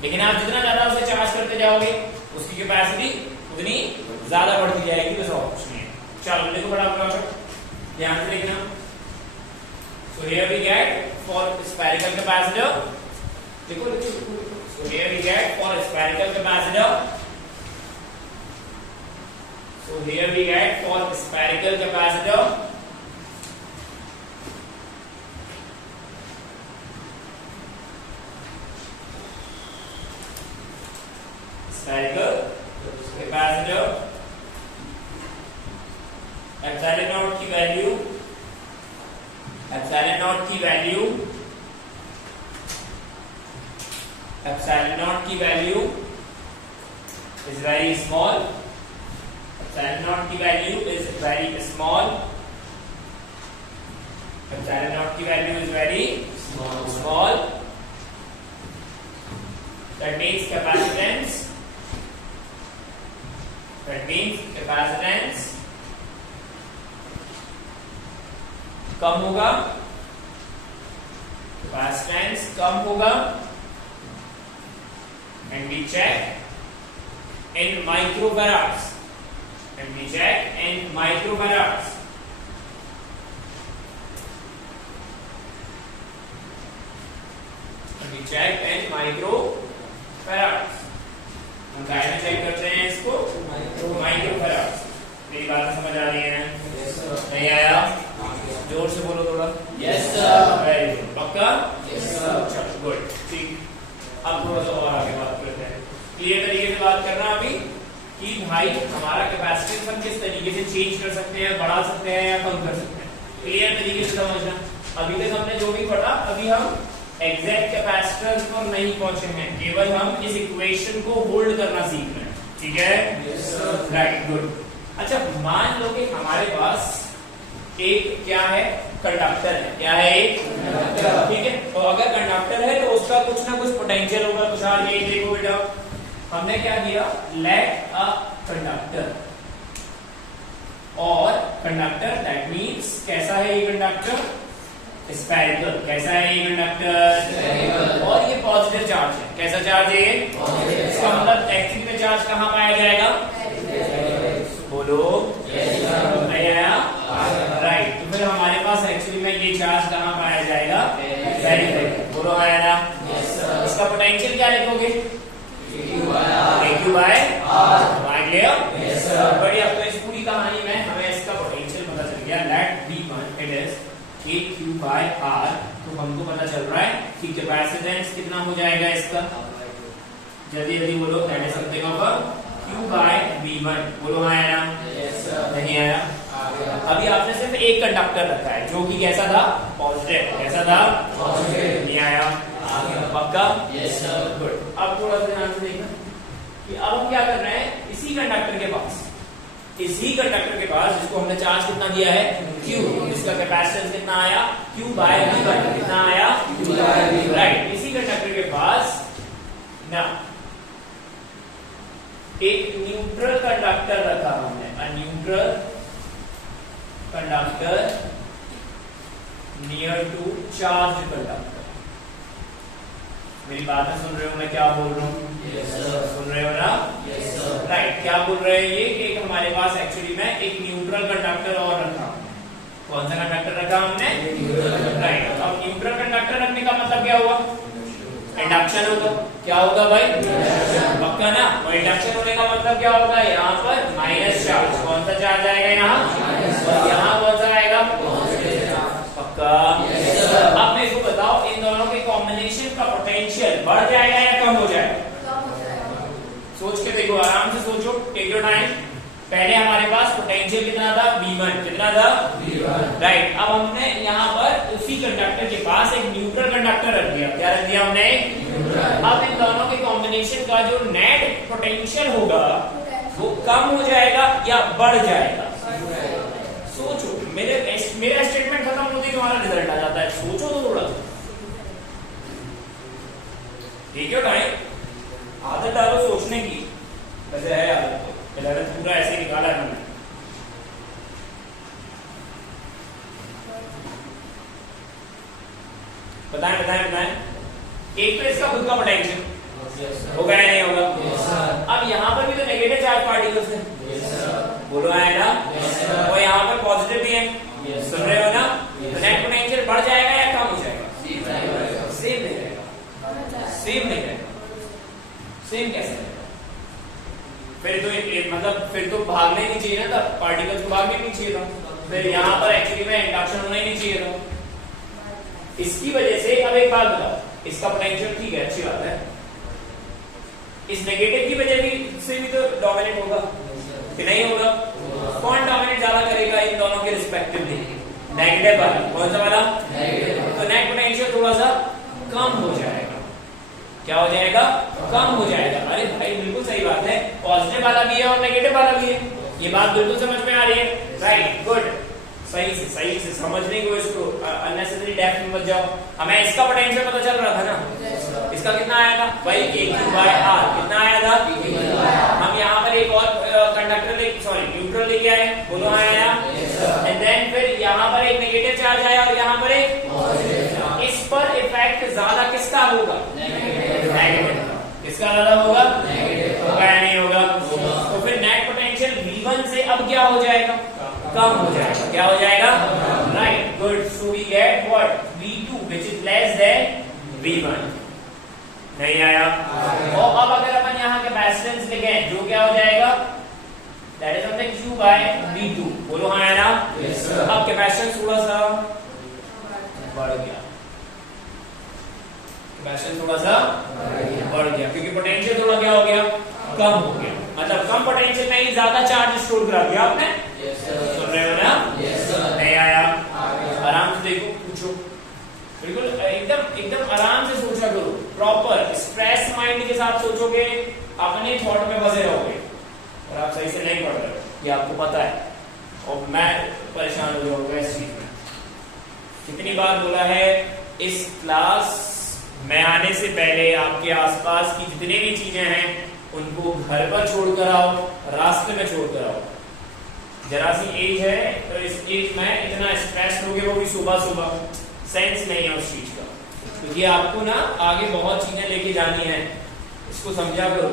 लेकिन आप जितना ज्यादा उसे चार्ज करते जाओगे उसकी कैपेसिटी उतनी ज्यादा बढ़ती जाएगी, बस और कुछ नहीं है। चलो देखो फटाफट ध्यान से देखना। So here we get for spherical capacitor, देखो so here we get for spherical capacitor, so here we get for spherical capacitor spherical capacitor, epsilon naught की वैल्यू, epsilon naught की वैल्यू, epsilon naught की value is very small, epsilon naught की value is very small, epsilon naught की value is very small, that means capacitance, that means capacitance कम होगा, capacitance कम होगा, and we check in microfarads, and we check in microfarads, and we check in microfarads, हम काय में check करते हैं इसको, माइक्रोफैराड्स। मेरी बात समझ आ रही है? नहीं आया? जोर से बोलो थोड़ा। Yes sir. वेरी गुड, पक्का? Yes sir. चलो गुड, ठीक। अब थोड़ा सा और आगे बात करते हैं, क्लियर तरीके से बात करना अभी कि भाई हमारा कैपेसिटेंस हम किस तरीके से चेंज कर सकते हैं, बढ़ा सकते हैं या कम कर सकते हैं, क्लियर तरीके से समझना। अभी तक हमने जो भी पढ़ा, अभी हम एग्जैक्ट कैपेसिटर पर नहीं पहुंचे हैं, केवल हम इस इक्वेशन को होल्ड करना सीख रहे हैं, ठीक है? Yes sir. Right, good. अच्छा, मान लो कि हमारे पास एक क्या है, कंडक्टर है। क्या है? एक कंडक्टर, ठीक है। तो अगर कंडक्टर है तो उसका कुछ ना कुछ पोटेंशियल होगा। तुषार ये देखो बेटा, हमने क्या किया, लेट अ कंडक्टर, और कंडक्टर दैट मींस कैसा है ये कंडक्टर, स्फेरिकल। कैसा है ये कंडक्टर, और ये पॉजिटिव चार्ज है। कैसा चार्ज है ये? पॉजिटिव। इसका मतलब एक्चुअली में चार्ज कहाँ पाया जाएगा, बोलो। राइट, तो फिर हमारे पास एक्चुअली में ये चार्ज कहाँ पाया जाएगा, पेरिफेरल। बोलो आया ना? इसका पोटेंशियल क्या लिखोगे, AQ by R। बढ़िया, तो इस पूरी कहानी में हमें इसका पोटेंशियल पता चल गया, let V1 it is AQ by R। तो हमको पता चल रहा है कि कैपेसिटेंस कितना हो जाएगा इसका, जल्दी जल्दी बोलो, that is something of Q by V1। बोलो हाँ आया ना? नहीं आया? अभी आपने सिर्फ एक कंडक्टर रखा है जो कि कैसा था, पॉजिटिव। कैसा था, पॉजिटिव। नहीं आया? पक्का? Yes sir. गुड। अब थोड़ा सा ध्यान से देखना कि अब हम क्या कर रहे हैं, इसी कंडक्टर के पास, इसी कंडक्टर के पास जिसको हमने चार्ज कितना दिया है, Q, इसका कैपेसिटेंस कितना आया, Q by V1। कितना आया, Q by V1। राइट, इसी कंडक्टर के पास ना एक न्यूट्रल कंडक्टर रखा हमने, a neutral conductor near to charge conductor. मेरी बातें सुन रहे हो, मैं क्या बोल रहा हूँ? yes, सुन रहे हो ना? yes, राइट, क्या बोल रहे हैं ये कि हमारे पास एक्चुअली में एक न्यूट्रल कंडक्टर और रखा। कौन सा कंडक्टर रखा हमने? राइट। अब न्यूट्रल कंडक्टर रखने का मतलब क्या हुआ, इंडक्शन होगा। क्या होगा भाई? पक्का ना? और इंडक्शन होने का मतलब क्या होगा, यहाँ पर माइनस चार्ज। कौन सा चार्ज आएगा यहाँ, और यहाँ कौन सा आएगा, पक्का। होगा? अब मेरे को बताओ इन दोनों के कॉम्बिनेशन का पोटेंशियल बढ़ जाएगा या कम हो जाएगा? सोच के देखो, आराम से सोचो, टेक योर टाइम। पहले हमारे पास पोटेंशियल कितना था? V1। कितना था? V1। राइट। अब हमने यहाँ पर उसी कंडक्टर के पास एक न्यूट्रल कंडक्टर रख दिया। क्या रख दिया हमने? अब इन दोनों के कॉम्बिनेशन का जो नेट पोटेंशियल होगा वो कम हो जाएगा या बढ़ जाएगा? सोचो, मेरा स्टेटमेंट खत्म होते ही तुम्हारा रिजल्ट आ जाता है। सोचो तो थोड़ा। ठीक है भाई, आदत डालो सोचने की। वैसे है आदत, तो पूरा ऐसे निकाला है मैंने। बताएं बताएं बताएं। एक तो इसका खुद का पोटेंशियल होगा या नहीं होगा? अब यहाँ पर भी तो नेगेटिव चार्ज पार्टिकल्स है। बोलो है ना? और यहाँ पर पॉजिटिव भी है। सुन रहे हो ना? तो नेट पोटेंशियल बढ़ जाएगा या कम हो जाएगा? सेम नहीं रहेगा। सेम नहीं रहेगा। सेम कैसे रहेगा? फिर तो मतलब फिर तो भागना ही नहीं चाहिए ना, तब पार्टिकल्स को भागने नहीं चाहिए था। फिर यहाँ पर एक्चुअली में इंडक्शन होना ही नहीं चाहिए था। इसकी वजह से अब एक बात बताओ, इसका पोटेंशियल ठीक है, अच्छी बात है। इस नेगेटिव की वजह से भी तो डोमिनेट होगा कि नहीं होगा? कौन डोमिनेट ज्यादा करेगा इन दोनों के रिस्पेक्टिवली? नेगेटिव वाला। कौन सा वाला? नेगेटिव। तो नेट पोटेंशियल थोड़ा सा कम हो जाएगा। क्या हो जाएगा? कम हो जाएगा। अरे भाई बिल्कुल सही बात है, पॉजिटिव वाला भी है और नेगेटिव वाला भी है। ये बात बिल्कुल समझ में आ रही है। Right, good. सही से समझने को इसको अननेसेसरी डेप्थ में मत जाओ। हमें इसका पोटेंशियल पता चल रहा था ना? इसका कितना आया था? भाई AQ/R। कितना आया था? हम यहाँ पर एक और कंडक्टर न्यूट्रल लेके आए। बोलो आया? एंड देन फिर यहाँ पर एक नेगेटिव चार्ज आया और यहाँ पर एक। इस पर इफेक्ट ज्यादा किसका होगा? नेगेटिव। किसका ज्यादा होगा? नेगेटिव। होगा या नहीं होगा? तो फिर नेट पोटेंशियल V1 से अब क्या हो जाएगा? कम हो जाएगा। क्या हो जाएगा? Right, good. So we get what? V2 which is less than V1। नहीं आया? और अब अगर अपन यहाँ कैपेसिटेंस लिखें, जो क्या हो जाएगा? That is something Q/V2। बोलो हाँ है ना? अब कैपेसिटेंस थोड़ा सा बढ़ गया। कैपेसिटेंस थोड़ा सा बढ़ गया क्योंकि पोटेंशियल थोड़ा क्या हो गया? कम हो गया। मतलब कम पोटेंशियल में ही ज्यादा चार्ज स्टोर करा दिया आपने। सुन रहे हो ना? नहीं आया? आराम से देखो, पूछो, बिल्कुल एकदम आराम से सोचा करो। प्रॉपर स्ट्रेस माइंड के साथ सोचोगे, अपने थॉट में फंसे रहोगे और आप सही से नहीं पढ़ रहे हो, ये आपको पता है। और मैं परेशान हो जाऊंगा इस चीज में। कितनी बार बोला है इस क्लास में आने से पहले आपके आसपास की जितनी भी चीजें हैं उनको घर पर छोड़कर आओ, रास्ते में छोड़कर आओ। जरा सी एज है तो इस एज में इतना स्ट्रेस लोगे, वो भी सुबह सुबह, सेंस नहीं है उस चीज का। क्योंकि आपको ना आगे बहुत चीजें लेके जानी है, इसको समझा करो।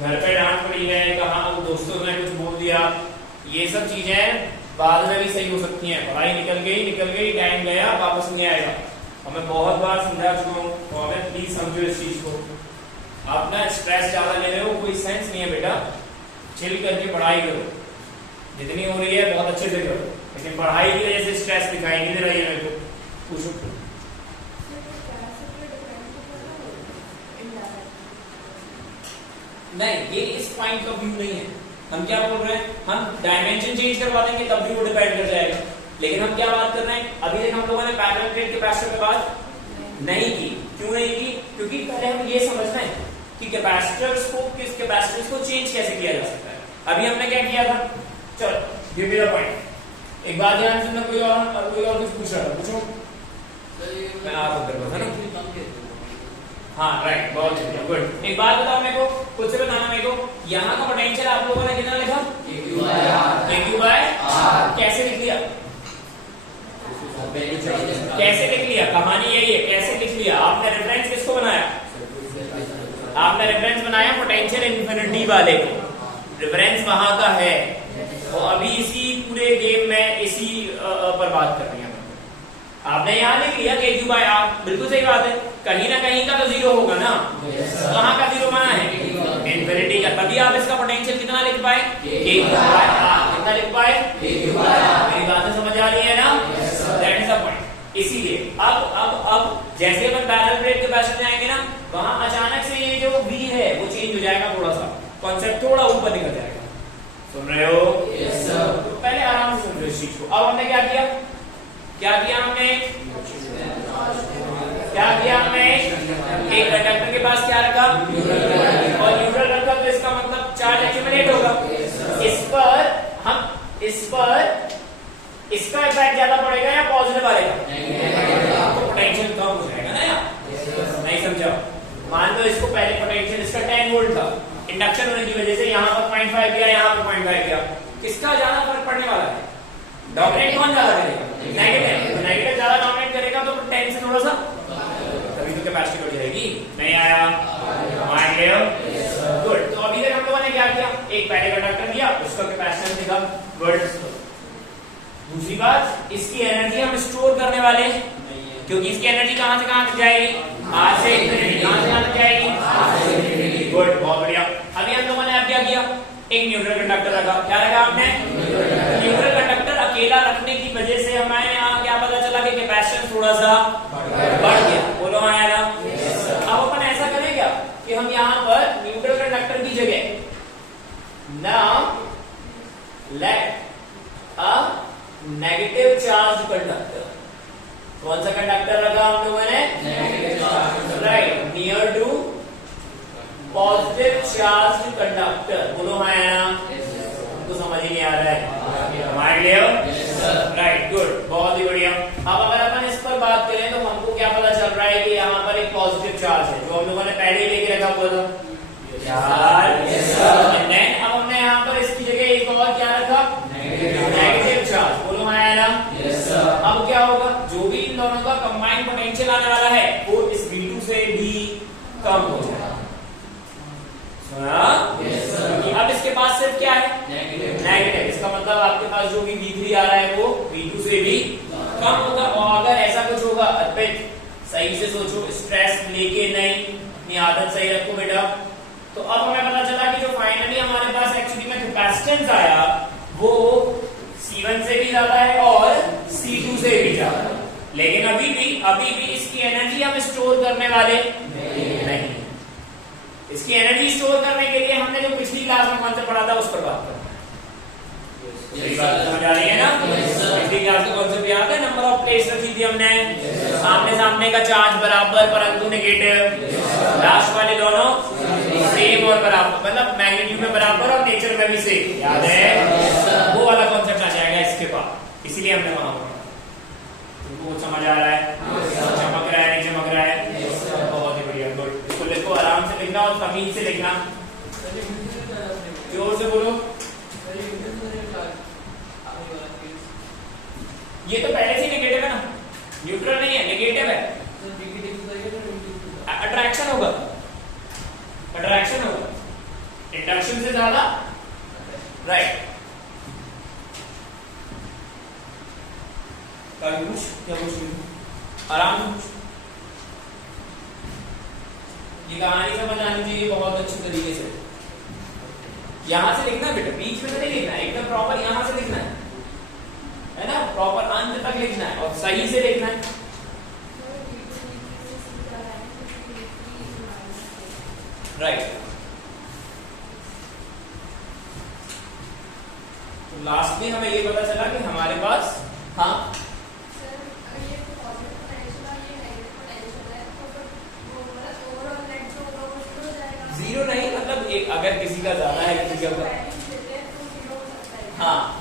घर पे डांट पड़ी है, कहाँ दोस्तों ने कुछ बोल दिया, ये सब चीजें बाद में भी सही हो सकती हैं। पढ़ाई निकल गई, टाइम गया, वापस नहीं आएगा। और मैं बहुत बार समझा चुका हूँ, तो हमें प्लीज समझो इस चीज को। आप ना स्ट्रेस ज्यादा ले रहे हो, कोई सेंस नहीं है बेटा। चिल करके पढ़ाई करो, जितनी हो रही है बहुत अच्छे से करो, लेकिन पढ़ाई की वजह से स्ट्रेस दिखाई नहीं दे रही है मेरे को। पूछो। नहीं, ये इस पॉइंट का व्यू नहीं है। हम क्या बोल रहे हैं? हम डायमेंशन चेंज करवा देंगे तब भी वो डिपेंड कर जाएगा। लेकिन हम क्या बात कर रहे हैं? अभी तक हम लोगों ने पैरेलल प्लेट कैपेसिटर पे बात नहीं की। क्यों नहीं की? क्योंकि पहले हम ये समझना है कि कैपेसिटर्स को चेंज कैसे किया जा सकता है। अभी हमने क्या किया था? चलो गिव मी द पॉइंट। एक बात ध्यान सुनना, कोई और कुछ पूछ रहा था, पूछो। मैं आप उधर बता ना। हाँ राइट, बहुत बढ़िया, गुड। एक बात बताओ मेरे को, खुद से बताना मेरे को, यहाँ का पोटेंशियल आप लोगों ने कितना लिखा? AQ/R। कैसे लिख लिया? कैसे लिख लिया? कहानी यही है, कैसे लिख लिया? आपने रेफरेंस किसको बनाया? आपने रेफरेंस बनाया पोटेंशियल इन्फिनिटी वाले को। रेफरेंस वहां का है, और अभी इसी पूरे गेम में इसी पर बात कर रही है। आपने यहाँ लिख लिया AQ/R, बिल्कुल सही बात है। कहीं ना कहीं का तो जीरो होगा ना। कहाँ का जीरो बना है? इन्फिनिटी का। तभी आप इसका पोटेंशियल कितना लिख पाए? AQ/R। कितना लिख पाए? AQ/R। मेरी बातें समझ आ रही है ना? That is the point. इसीलिए अब जैसे अपन पैरेलल प्लेट कैपेसिटर में आएंगे ना, वहां अचानक से ये जो V है वो चेंज हो जाएगा, थोड़ा सा कॉन्सेप्ट थोड़ा ऊपर निकल जाएगा। सुन रहे हो? Yes sir. तो पहले आराम से सुन रहे हो इस चीज को। अब हमने क्या किया हमने एक कंडक्टर के पास क्या रखा और न्यूट्रल रखा, तो इसका मतलब चार्ज एक्यूमुलेट होगा। इस पर इसका इफेक्ट ज्यादा पड़ेगा या पॉजिटिव आएगा? तो पोटेंशियल कम हो जाएगा ना यार। नहीं समझा? मान लो इसको पहले पोटेंशियल इसका 10 वोल्ट था, इंडक्शन होने की वजह से यहाँ पर 0.5 गया, यहाँ पर 0.5 गया, किसका ज्यादा फर्क पड़ने वाला है? डोमिनेट कौन ज्यादा करेगा? नेगेटिव। नेगेटिव ज्यादा डोमिनेट करेगा तो टेंशन थोड़ा सा, तभी तो कैपेसिटी बढ़ जाएगी। नहीं आया? मान गए हो? गुड। तो अभी तक हम लोगों ने क्या किया, एक पहले कंडक्टर दिया, उसका कैपेसिटेंस दिखा। गुड। दूसरी बात, इसकी एनर्जी हम स्टोर करने वाले हैं, क्योंकि इसकी एनर्जी कहां से कहां तक जाएगी? R से इंफिनिटी। कहां से कहां तक जाएगी? गुड, बहुत बढ़िया। अभी हम लोगों ने अब क्या किया, एक न्यूट्रल कंडक्टर रखा। क्या रखा आपने? न्यूट्रल कंडक्टर अकेला रखने की वजह से हमारे यहाँ क्या पता चला कि कैपेसिटेंस थोड़ा सा बढ़ गया। बोलो आया ना? अब अपन ऐसा करें क्या कि हम यहाँ पर न्यूट्रल कंडक्टर की जगह now let a negative charge conductor, कौन सा कंडक्टर रखा हम लोगों ने? Right, near to positive charge conductor. बोलो हाँ या ना? तो समझ ही नहीं आ रहा है, मान लियो? राइट, गुड, बहुत ही बढ़िया। अब अगर अपन इस पर बात करें तो हमको क्या पता चल रहा है कि यहाँ पर एक पॉजिटिव चार्ज है, जो हम लोगों ने पहले ही लेके रखा हुआ था चार्ज। अब हमने यहाँ पर इसकी जगह एक और क्या रखा? Negative charge. बोलो हाँ या ना? अब क्या होगा, जो भी इन दोनों का कंबाइंड पोटेंशियल आने वाला है वो इस V2 से भी कम हो जाएगा। अब इसके पास सिर्फ क्या है? नेगेटिव। इसका मतलब आपके पास जो भी V3 आ रहा है वो V2 से भी कम होगा। और अगर ऐसा कुछ होगा, अर्पित सही से सोचो, स्ट्रेस लेके नहीं, अपनी आदत सही रखो बेटा। तो अब हमें पता चला कि जो फाइनली हमारे पास एक्चुअली में कैपेसिटेंस आया वो C1 से भी ज्यादा है और C2 से भी ज्यादा है, लेकिन अभी भी इसकी एनर्जी हम स्टोर करने वाले नहीं। इसकी एनर्जी स्टोर करने के लिए हमने जो पिछली क्लास में कौन सा पढ़ा था उस पर बात करना है। यही बात समझ आ रही है ना? पिछली क्लास में कौन सा याद है? नंबर ऑफ प्लेट्स रखी थी हमने, सामने सामने का चार्ज बराबर परंतु नेगेटिव, लास्ट वाले दोनों सेम और बराबर, मतलब मैग्नीट्यूड में बराबर और नेचर में भी सेम। याद है? वो वाला कॉन्सेप्ट आ जाएगा इसके बाद, इसीलिए हमने वहां पढ़ा। तुमको समझ आ रहा है? चमक रहा है नहीं चमक रहा है? बहुत ही बढ़िया, गुड। इसको लिखो, आराम से लिखना और तमीज से लिखना, जोर से बोलो। ये तो पहले से नेगेटिव है ना, न्यूट्रल नहीं है, नेगेटिव है। अट्रैक्शन होगा, इंडक्शन से ज्यादा। राइट, क्या पूछ, आराम से पूछ। ये कहानी समझ आनी चाहिए बहुत अच्छी तरीके से। यहां से लिखना बेटा, बीच में नहीं लिखना, एकदम प्रॉपर यहां से लिखना है ना, प्रॉपर अंत तक लिखना है और सही से लिखना है। राइट, तो लास्ट में हमें ये पता चला कि हमारे पास हाँ जीरो नहीं, मतलब एक अगर किसी का ज्यादा है किसी का हाँ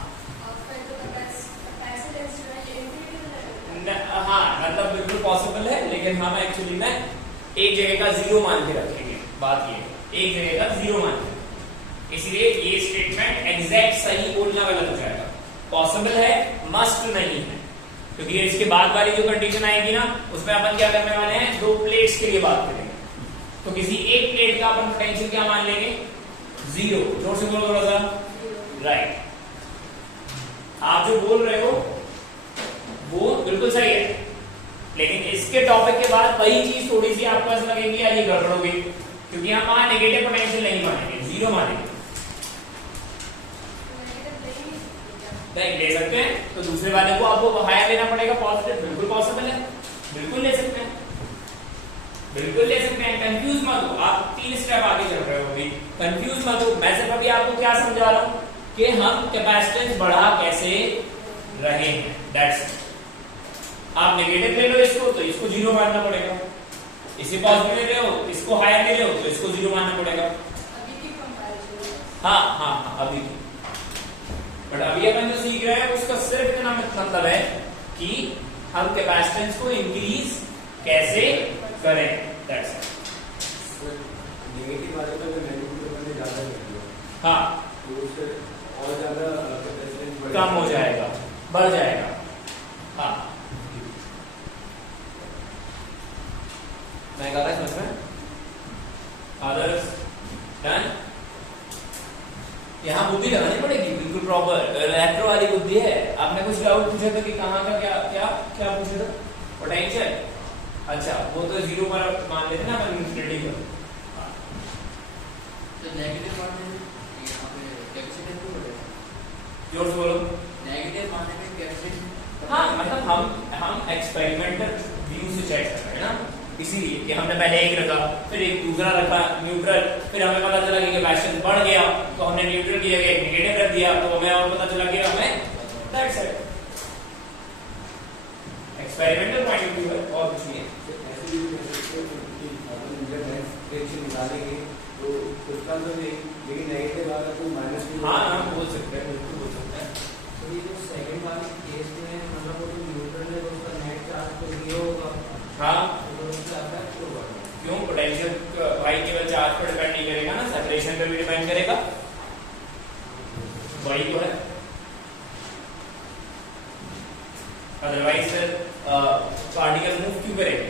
हाँ, मतलब बिल्कुल पॉसिबल है, लेकिन हम एक्चुअली में एक जगह का जीरो मान के रखेंगे। बात ये एक जगह का जीरो मान के, इसलिए ये स्टेटमेंट एग्जैक्ट सही बोलना गलत हो जाएगा। पॉसिबल है, मस्ट नहीं है, क्योंकि इसके बाद वाली जो कंडीशन आएगी ना उसमें अपन क्या करने वाले हैं, दो प्लेट्स के लिए बात करेंगे। तो किसी एक प्लेट का अपन पोटेंशियल क्या मान लेंगे? जीरो। जोर से बोलो थोड़ा सा। राइट, आप जो बोल रहे हो वो बिल्कुल सही है, लेकिन इसके टॉपिक के बाद वही चीज थोड़ी सी आपको ऐसा लगेगी यार ये गड़बड़ होगी, क्योंकि हम वहां नेगेटिव पोटेंशियल नहीं मानेंगे, जीरो मानेंगे। नहीं ले सकते हैं, तो दूसरे वाले को आपको हायर लेना पड़ेगा पॉजिटिव। बिल्कुल पॉसिबल है, बिल्कुल ले सकते हैं, बिल्कुल ले सकते हैं। कंफ्यूज मत हो, आप 3 स्टेप आगे चल रहे हो अभी, कंफ्यूज मत हो। मैं सिर्फ अभी आपको क्या समझा रहा हूं कि हम कैपेसिटेंस बढ़ा कैसे रहे हैं, दैट्स इट। आप नेगेटिव ले लो इसको तो इसको 0 मानना पड़ेगा, इसे पॉजिटिव ले लो इसको हायर ले लो तो इसको 0 मानना पड़ेगा। हाँ हाँ हाँ अभी की, बट अभी अपन जो सीख रहे हैं उसका सिर्फ इतना मतलब है कि हम कैपेसिटेंस को इंक्रीज कैसे करें, दैट्स इट। नेगेटिव वाले का जो नेगेटिव मैंने ज्यादा कर दिया, हाँ तो उससे और ज्यादा कैपेसिटेंस कम हो जाएगा, बढ़ जाएगा। हाँ मैं कहा था समझ में, अदर्स डन। यहाँ बुद्धि लगानी पड़ेगी बिल्कुल प्रॉपर, इलेक्ट्रो वाली बुद्धि है। आपने कुछ डाउट पूछा था कि कहाँ का क्या क्या क्या पूछा था, पोटेंशियल। अच्छा वो तो 0 पर मान लेते ना अपन इन्फिनिटी पर। तो नेगेटिव मानने में यहाँ पे कैपेसिटेंस क्यों बढ़ेगा? जोर से बोलो। नेगेटिव मानने में कैपेसिटेंस, हाँ मतलब हम एक्सपेरिमेंटल व्यू से चेक कर रहे हैं ना, इसीलिए कि हमने पहले एक रखा फिर एक दूसरा रखा न्यूट्रल, फिर हमें पता चला कि कैपेसिटेंस बढ़ गया तो हमने न्यूट्रल की जगह नेगेटिव रख दिया तो हमें और पता चला कि हमें, that's it. Experimental point of view है और कुछ नहीं है। ऐसे भी कह सकते हैं कि अपन जब नेक्स्ट रिएक्शन निकालेंगे तो उसका तो नहीं, लेकिन नेगेटिव वाला तो माइनस भी हाँ हम बोल सकते हैं, बिल्कुल बोल सकते हैं। तो ये जो सेकंड वाले केस में मतलब वो जो न्यूट्रल है उसका नेट चार्ज तो 0 होगा, हाँ तो उसका इफेक्ट क्यों बढ़ेगा? क्यों, पोटेंशियल भाई केवल चार्ज पर डिपेंड नहीं करेगा ना, सेपरेशन पे भी डिपेंड करेगा, वही तो है। अदरवाइज पार्टिकल मूव क्यों करेंगे,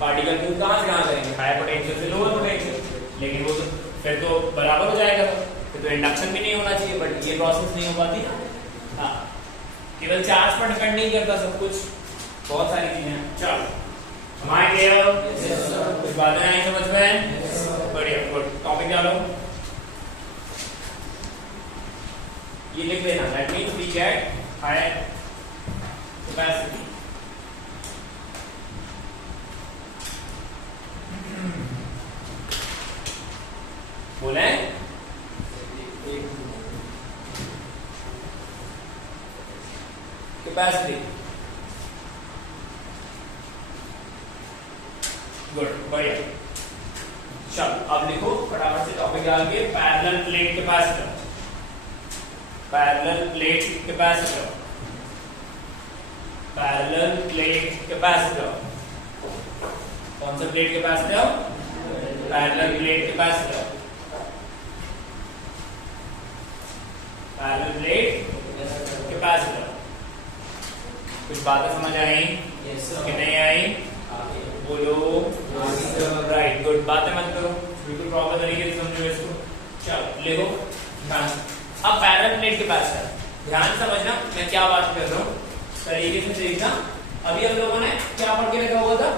पार्टिकल मूव कहाँ से कहाँ करेंगे, हायर पोटेंशियल से लोअर पोटेंशियल, लेकिन वो तो फिर तो बराबर हो जाएगा, फिर तो इंडक्शन भी नहीं होना चाहिए, बट ये प्रोसेस नहीं हो पाती ना। हाँ केवल चार्ज पर डिपेंड नहीं करता सब कुछ, बहुत सारी चीजें। चलो हमारे क्लियर, कुछ बातें आई समझ में, बढ़िया गुड। टॉपिक डालो, ये लिख लेना, that means we get higher capacity. बोले कैपेसिटी, गुड बढ़िया। चलो अब लिखो फटाफट से टॉपिक डाल के, parallel plate capacitor, parallel plate capacitor, parallel plate capacitor. कौन सा plate capacitor, parallel plate capacitor, parallel plate capacitor. कुछ बातें समझ आई कि नहीं आई, बोलो राइट गुड। बातें मत करो, बिल्कुल प्रॉपर तरीके से समझो इसको। चलो लिखो ध्यान से। अब पैरेलल प्लेट कैपेसिटर, ध्यान समझना मैं क्या बात कर रहा हूँ, तरीके से देखना। अभी हम लोगों ने क्या पढ़ के रखा हुआ था,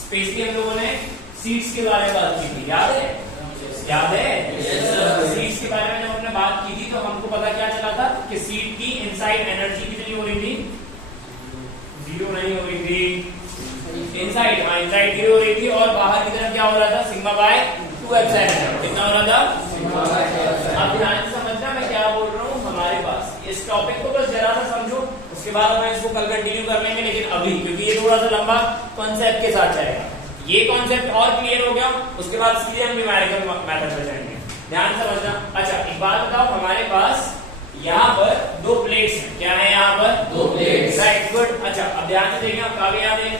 स्पेशली हम लोगों ने सीट्स के बारे में बात की थी, याद है, याद है? सीट्स के बारे में जब हमने बात की थी तो हमको पता क्या चला था कि सीट की इनसाइड एनर्जी कितनी हो रही थी, 0 नहीं हो रही थी, इनसाइड, हाँ इनसाइड 0 हो रही थी, और बाहर की तरफ क्या हो रहा था, सिग्मा बाय 2 एप्सिलॉन। कितना हो रहा था, सिग्मा बाय 2 एप्सिलॉन। अब ध्यान से समझना मैं क्या बोल रहा हूँ, हमारे पास इस टॉपिक को बस जरा सा समझो, उसके बाद हम इसको कल कंटिन्यू कर लेंगे, लेकिन अभी क्योंकि ये थोड़ा सा लंबा कॉन्सेप्ट के साथ जाएगा, ये कॉन्सेप्ट और क्लियर हो गया, उसके बाद सीधे हम न्यूमेरिकल मेथड पे जाएंगे। ध्यान समझना। अच्छा एक बात बताओ, हमारे पास यहाँ पर 2 प्लेट्स हैं, क्या है यहाँ पर, 2 प्लेट्स, राइट गुड। अच्छा अब ध्यान से देखिए, काफी याद है,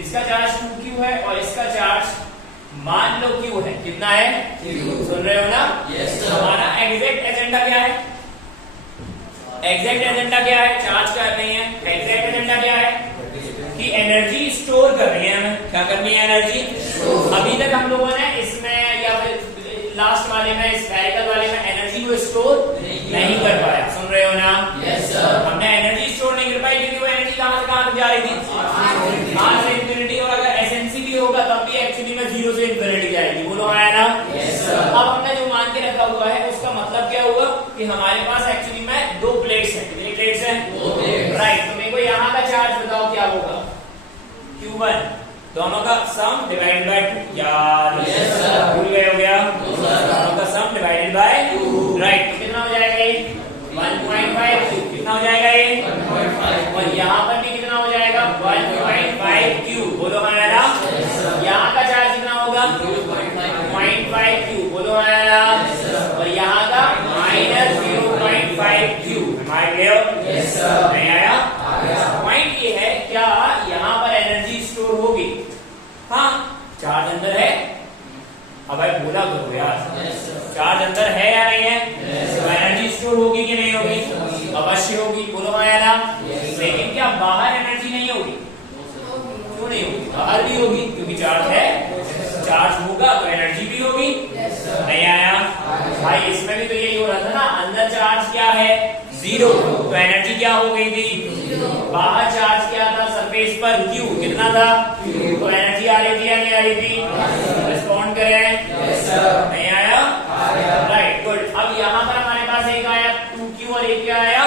इसका चार्ज 2q है और इसका चार्ज मान लो q है, कितना है, सुन रहे हो ना, यस सर। हमारा एग्जैक्ट एजेंडा क्या है, एग्जैक्ट एजेंडा क्या है, चार्ज कर रही है, एग्जैक्ट एजेंडा क्या है कि एनर्जी स्टोर कर रही है, हमें क्या करनी है, एनर्जी। अभी तक हम लोगों ने इसमें या फिर लास्ट वाले में, स्फेरिकल वाले में एनर्जी को स्टोर नहीं कर पाया, सुन रहे हो ना, यस सर। हमने एनर्जी स्टोर नहीं कर पाई क्योंकि वो एनर्जी कहां से कहां तक जा रही थी, आर से इंफिनिटी, और अगर एसएनसी भी होगा तब भी एक्चुअली में 0 से इंफिनिटी जाएगी, बोलो आया ना, यस सर। अब हमने जो मान के रखा हुआ है उसका मतलब क्या हुआ कि हमारे पास एक्चुअली में 2 प्लेट्स हैं, कितनी प्लेट्स हैं, 2 Q1 दोनों का सम डिवाइडेड बाय 2 यार भूल गए हो गया दोनों का सम डिवाइडेड बाय 2 राइट तो कितना हो जाएगा ये 1.5 क्यूब कितना हो जाएगा ये 1.5 और यहाँ पर भी कितना हो जाएगा 1.5 क्यूब बोलो हमारा यहाँ का चार्ज कितना होगा 0.5 क्यूब बोलो हमारा और यहाँ का -0.5 क्यूब हमारे लिए नहीं आया पॉइंट ये है क्या यहाँ पर एनर्जी स्टोर होगी हाँ चार्ज अंदर है अब भाई बोला करो यार चार्ज अंदर है या नहीं है तो एनर्जी स्टोर होगी कि नहीं होगी अवश्य होगी बोलो आया लेकिन क्या बाहर एनर्जी नहीं होगी क्यों नहीं होगी बाहर भी होगी क्योंकि चार्ज है चार्ज होगा तो एनर्जी भी होगी नहीं आया भाई इसमें भी तो यही हो रहा था ना अंदर चार्ज क्या है 0 तो एनर्जी क्या हो गई थी बाहर चार्ज क्या था सरफेस पर Q कितना था तो एनर्जी आ रही थी या नहीं आ रही थी रिस्पॉन्ड करें नहीं आया राइट गुड अब यहाँ पर हमारे पास एक आया 2Q और एक क्या आया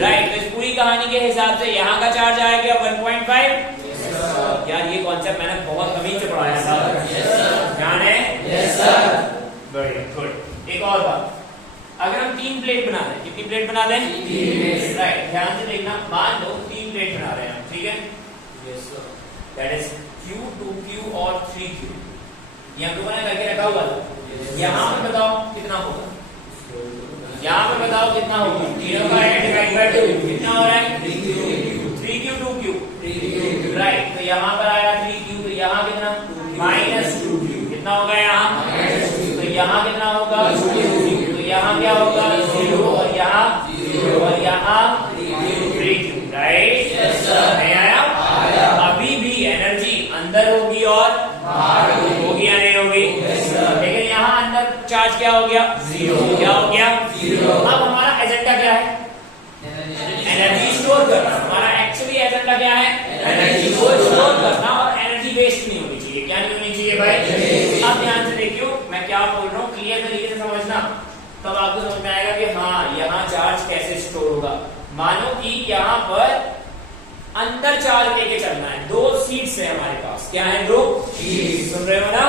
राइट तो इस पूरी कहानी के हिसाब से यहाँ का चार्ज आया क्या 1.5 यार ये कॉन्सेप्ट मैंने बहुत कमी से पढ़ाया था ध्यान है वेरी गुड एक और बात अगर हम 3 प्लेट बना दें कितनी प्लेट बना दें 3 राइट ध्यान से देखना मान लो 3 प्लेट बना रहे हैं हम ठीक है दैट इज Q 2Q और 3Q ये हम लोगों ने करके रखा हुआ था यहाँ पर बताओ कितना होगा यहाँ पर बताओ कितना होगा तीनों का डिवाइड बाय 2 कितना हो रहा है 3Q 2Q राइट तो यहाँ पर आया 3Q तो यहाँ कितना -2Q कितना होगा यहाँ तो यहाँ कितना होगा तो यहाँ क्या होगा 0 और यहाँ 3Q राइट नहीं आया अभी भी एनर्जी अंदर होगी और होगी या नहीं होगी लेकिन यहाँ अंदर चार्ज क्या हो गया 0 क्या हो गया 0 अब हमारा एजेंडा क्या है एनर्जी स्टोर करना हमारा एक्चुअली एजेंडा क्या है एनर्जी को स्टोर करना और एनर्जी वेस्ट नहीं होनी चाहिए क्या नहीं होनी चाहिए भाई अब ध्यान से देखियो मैं क्या बोल रहा हूँ क्लियर तरीके से समझना तब आपको समझ में आएगा कि हाँ यहाँ चार्ज कैसे स्टोर होगा मानो कि यहाँ पर अंदर चार्ज लेके चलना है 2 सीट्स है हमारे पास क्या है 2 सुन रहे हो ना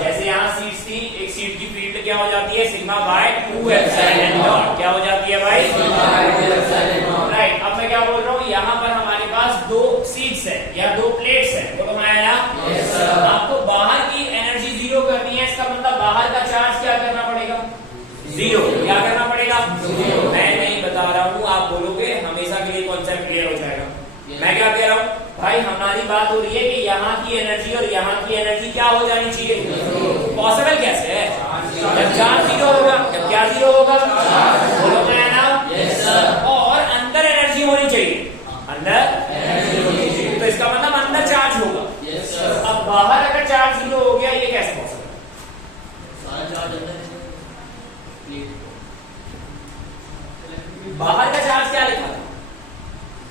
जैसे यहाँ सीट्स थी एक सीट की फील्ड क्या हो जाती है सिग्मा बाय 2 एप्सिलॉन नॉट क्या हो जाती है भाई राइट अब मैं क्या बोल रहा हूँ यहाँ पर हमारे पास 2 सीट्स है या 2 प्लेट्स है तो तुम्हारा ना आपको बाहर की एनर्जी 0 करनी है इसका मतलब बाहर का चार्ज क्या करना पड़ेगा 0 क्या करना पड़ेगा मैं नहीं बता रहा हूँ आप बोलोगे हमेशा के लिए कॉन्सेप्ट क्लियर हो जाएगा मैं क्या कह रहा हूँ भाई हमारी बात हो रही है कि यहाँ की एनर्जी और यहाँ की एनर्जी क्या हो जानी चाहिए पॉसिबल कैसे है जब चार्ज 0 होगा जब क्या 0 होगा बोलो मैं ना और अंदर एनर्जी होनी चाहिए अंदर एनर्जी होनी चाहिए तो इसका मतलब अंदर चार्ज होगा अब बाहर अगर चार्ज 0 हो गया ये कैसे पॉसिबल बाहर का चार्ज क्या लिखा था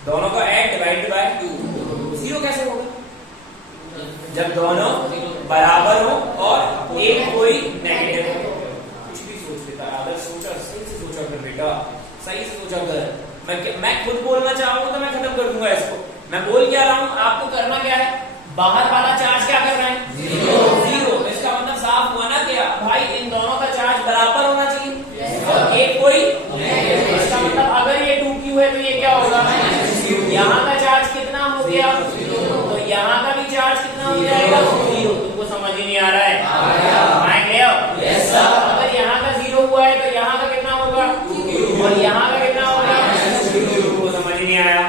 दोनों का ऐड डिवाइडेड बाय 2 0 कैसे होगा जब दोनों बराबर हो और एक कोई नेगेटिव हो कुछ भी सोच लेता है अगर सोचा सही से सोचा कर बेटा सही से सोचा कर मैं खुद बोलना चाहूंगा तो मैं खत्म कर दूंगा इसको मैं बोल क्या रहा हूँ आपको करना क्या है बाहर वाला चार्ज क्या कर रहा है 0 इसका मतलब साफ हुआ ना क्या भाई इन दोनों का चार्ज बराबर होना चाहिए और एक कोई इसका मतलब अगर ये 2Q है तो ये क्या होगा यहाँ का चार्ज कितना हो गया तो यहाँ का भी चार्ज कितना हो जाएगा 0 तुमको समझ ही नहीं आ रहा है माइंड ले आओ अगर यहाँ का 0 हुआ है तो यहाँ का कितना होगा और यहाँ का कितना होगा तुमको समझ ही नहीं आया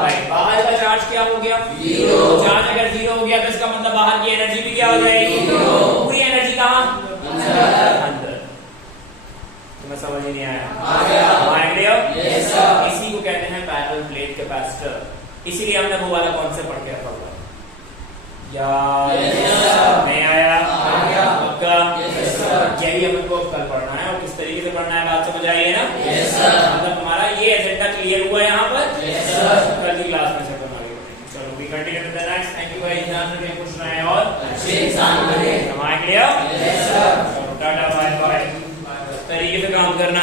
भाई बाहर का चार्ज क्या हो गया 0 चार्ज अगर 0 हो गया तो इसका मतलब बाहर की एनर्जी भी क्या हो जाएगी पूरी एनर्जी कहाँ अंदर तुम्हें समझ ही नहीं आया माइंड ले आओ इसी को कहते हैं पैरेलल प्लेट कैपेसिटर इसीलिए हमने वो वाला कॉन्सेप्ट पढ़ के रखा हुआ नहीं आया पक्का यही हमको कल पढ़ना है और किस तरीके से पढ़ना है बात समझ आई है ना मतलब हमारा ये एजेंडा क्लियर हुआ यहाँ पर कल की क्लास में से बनाएंगे चलो we continue with the next thank you भाई ध्यान रखिए कुछ नए और अच्छे इंसान बने माइंड ले आओ टाटा बाय बाय तरीके से काम करना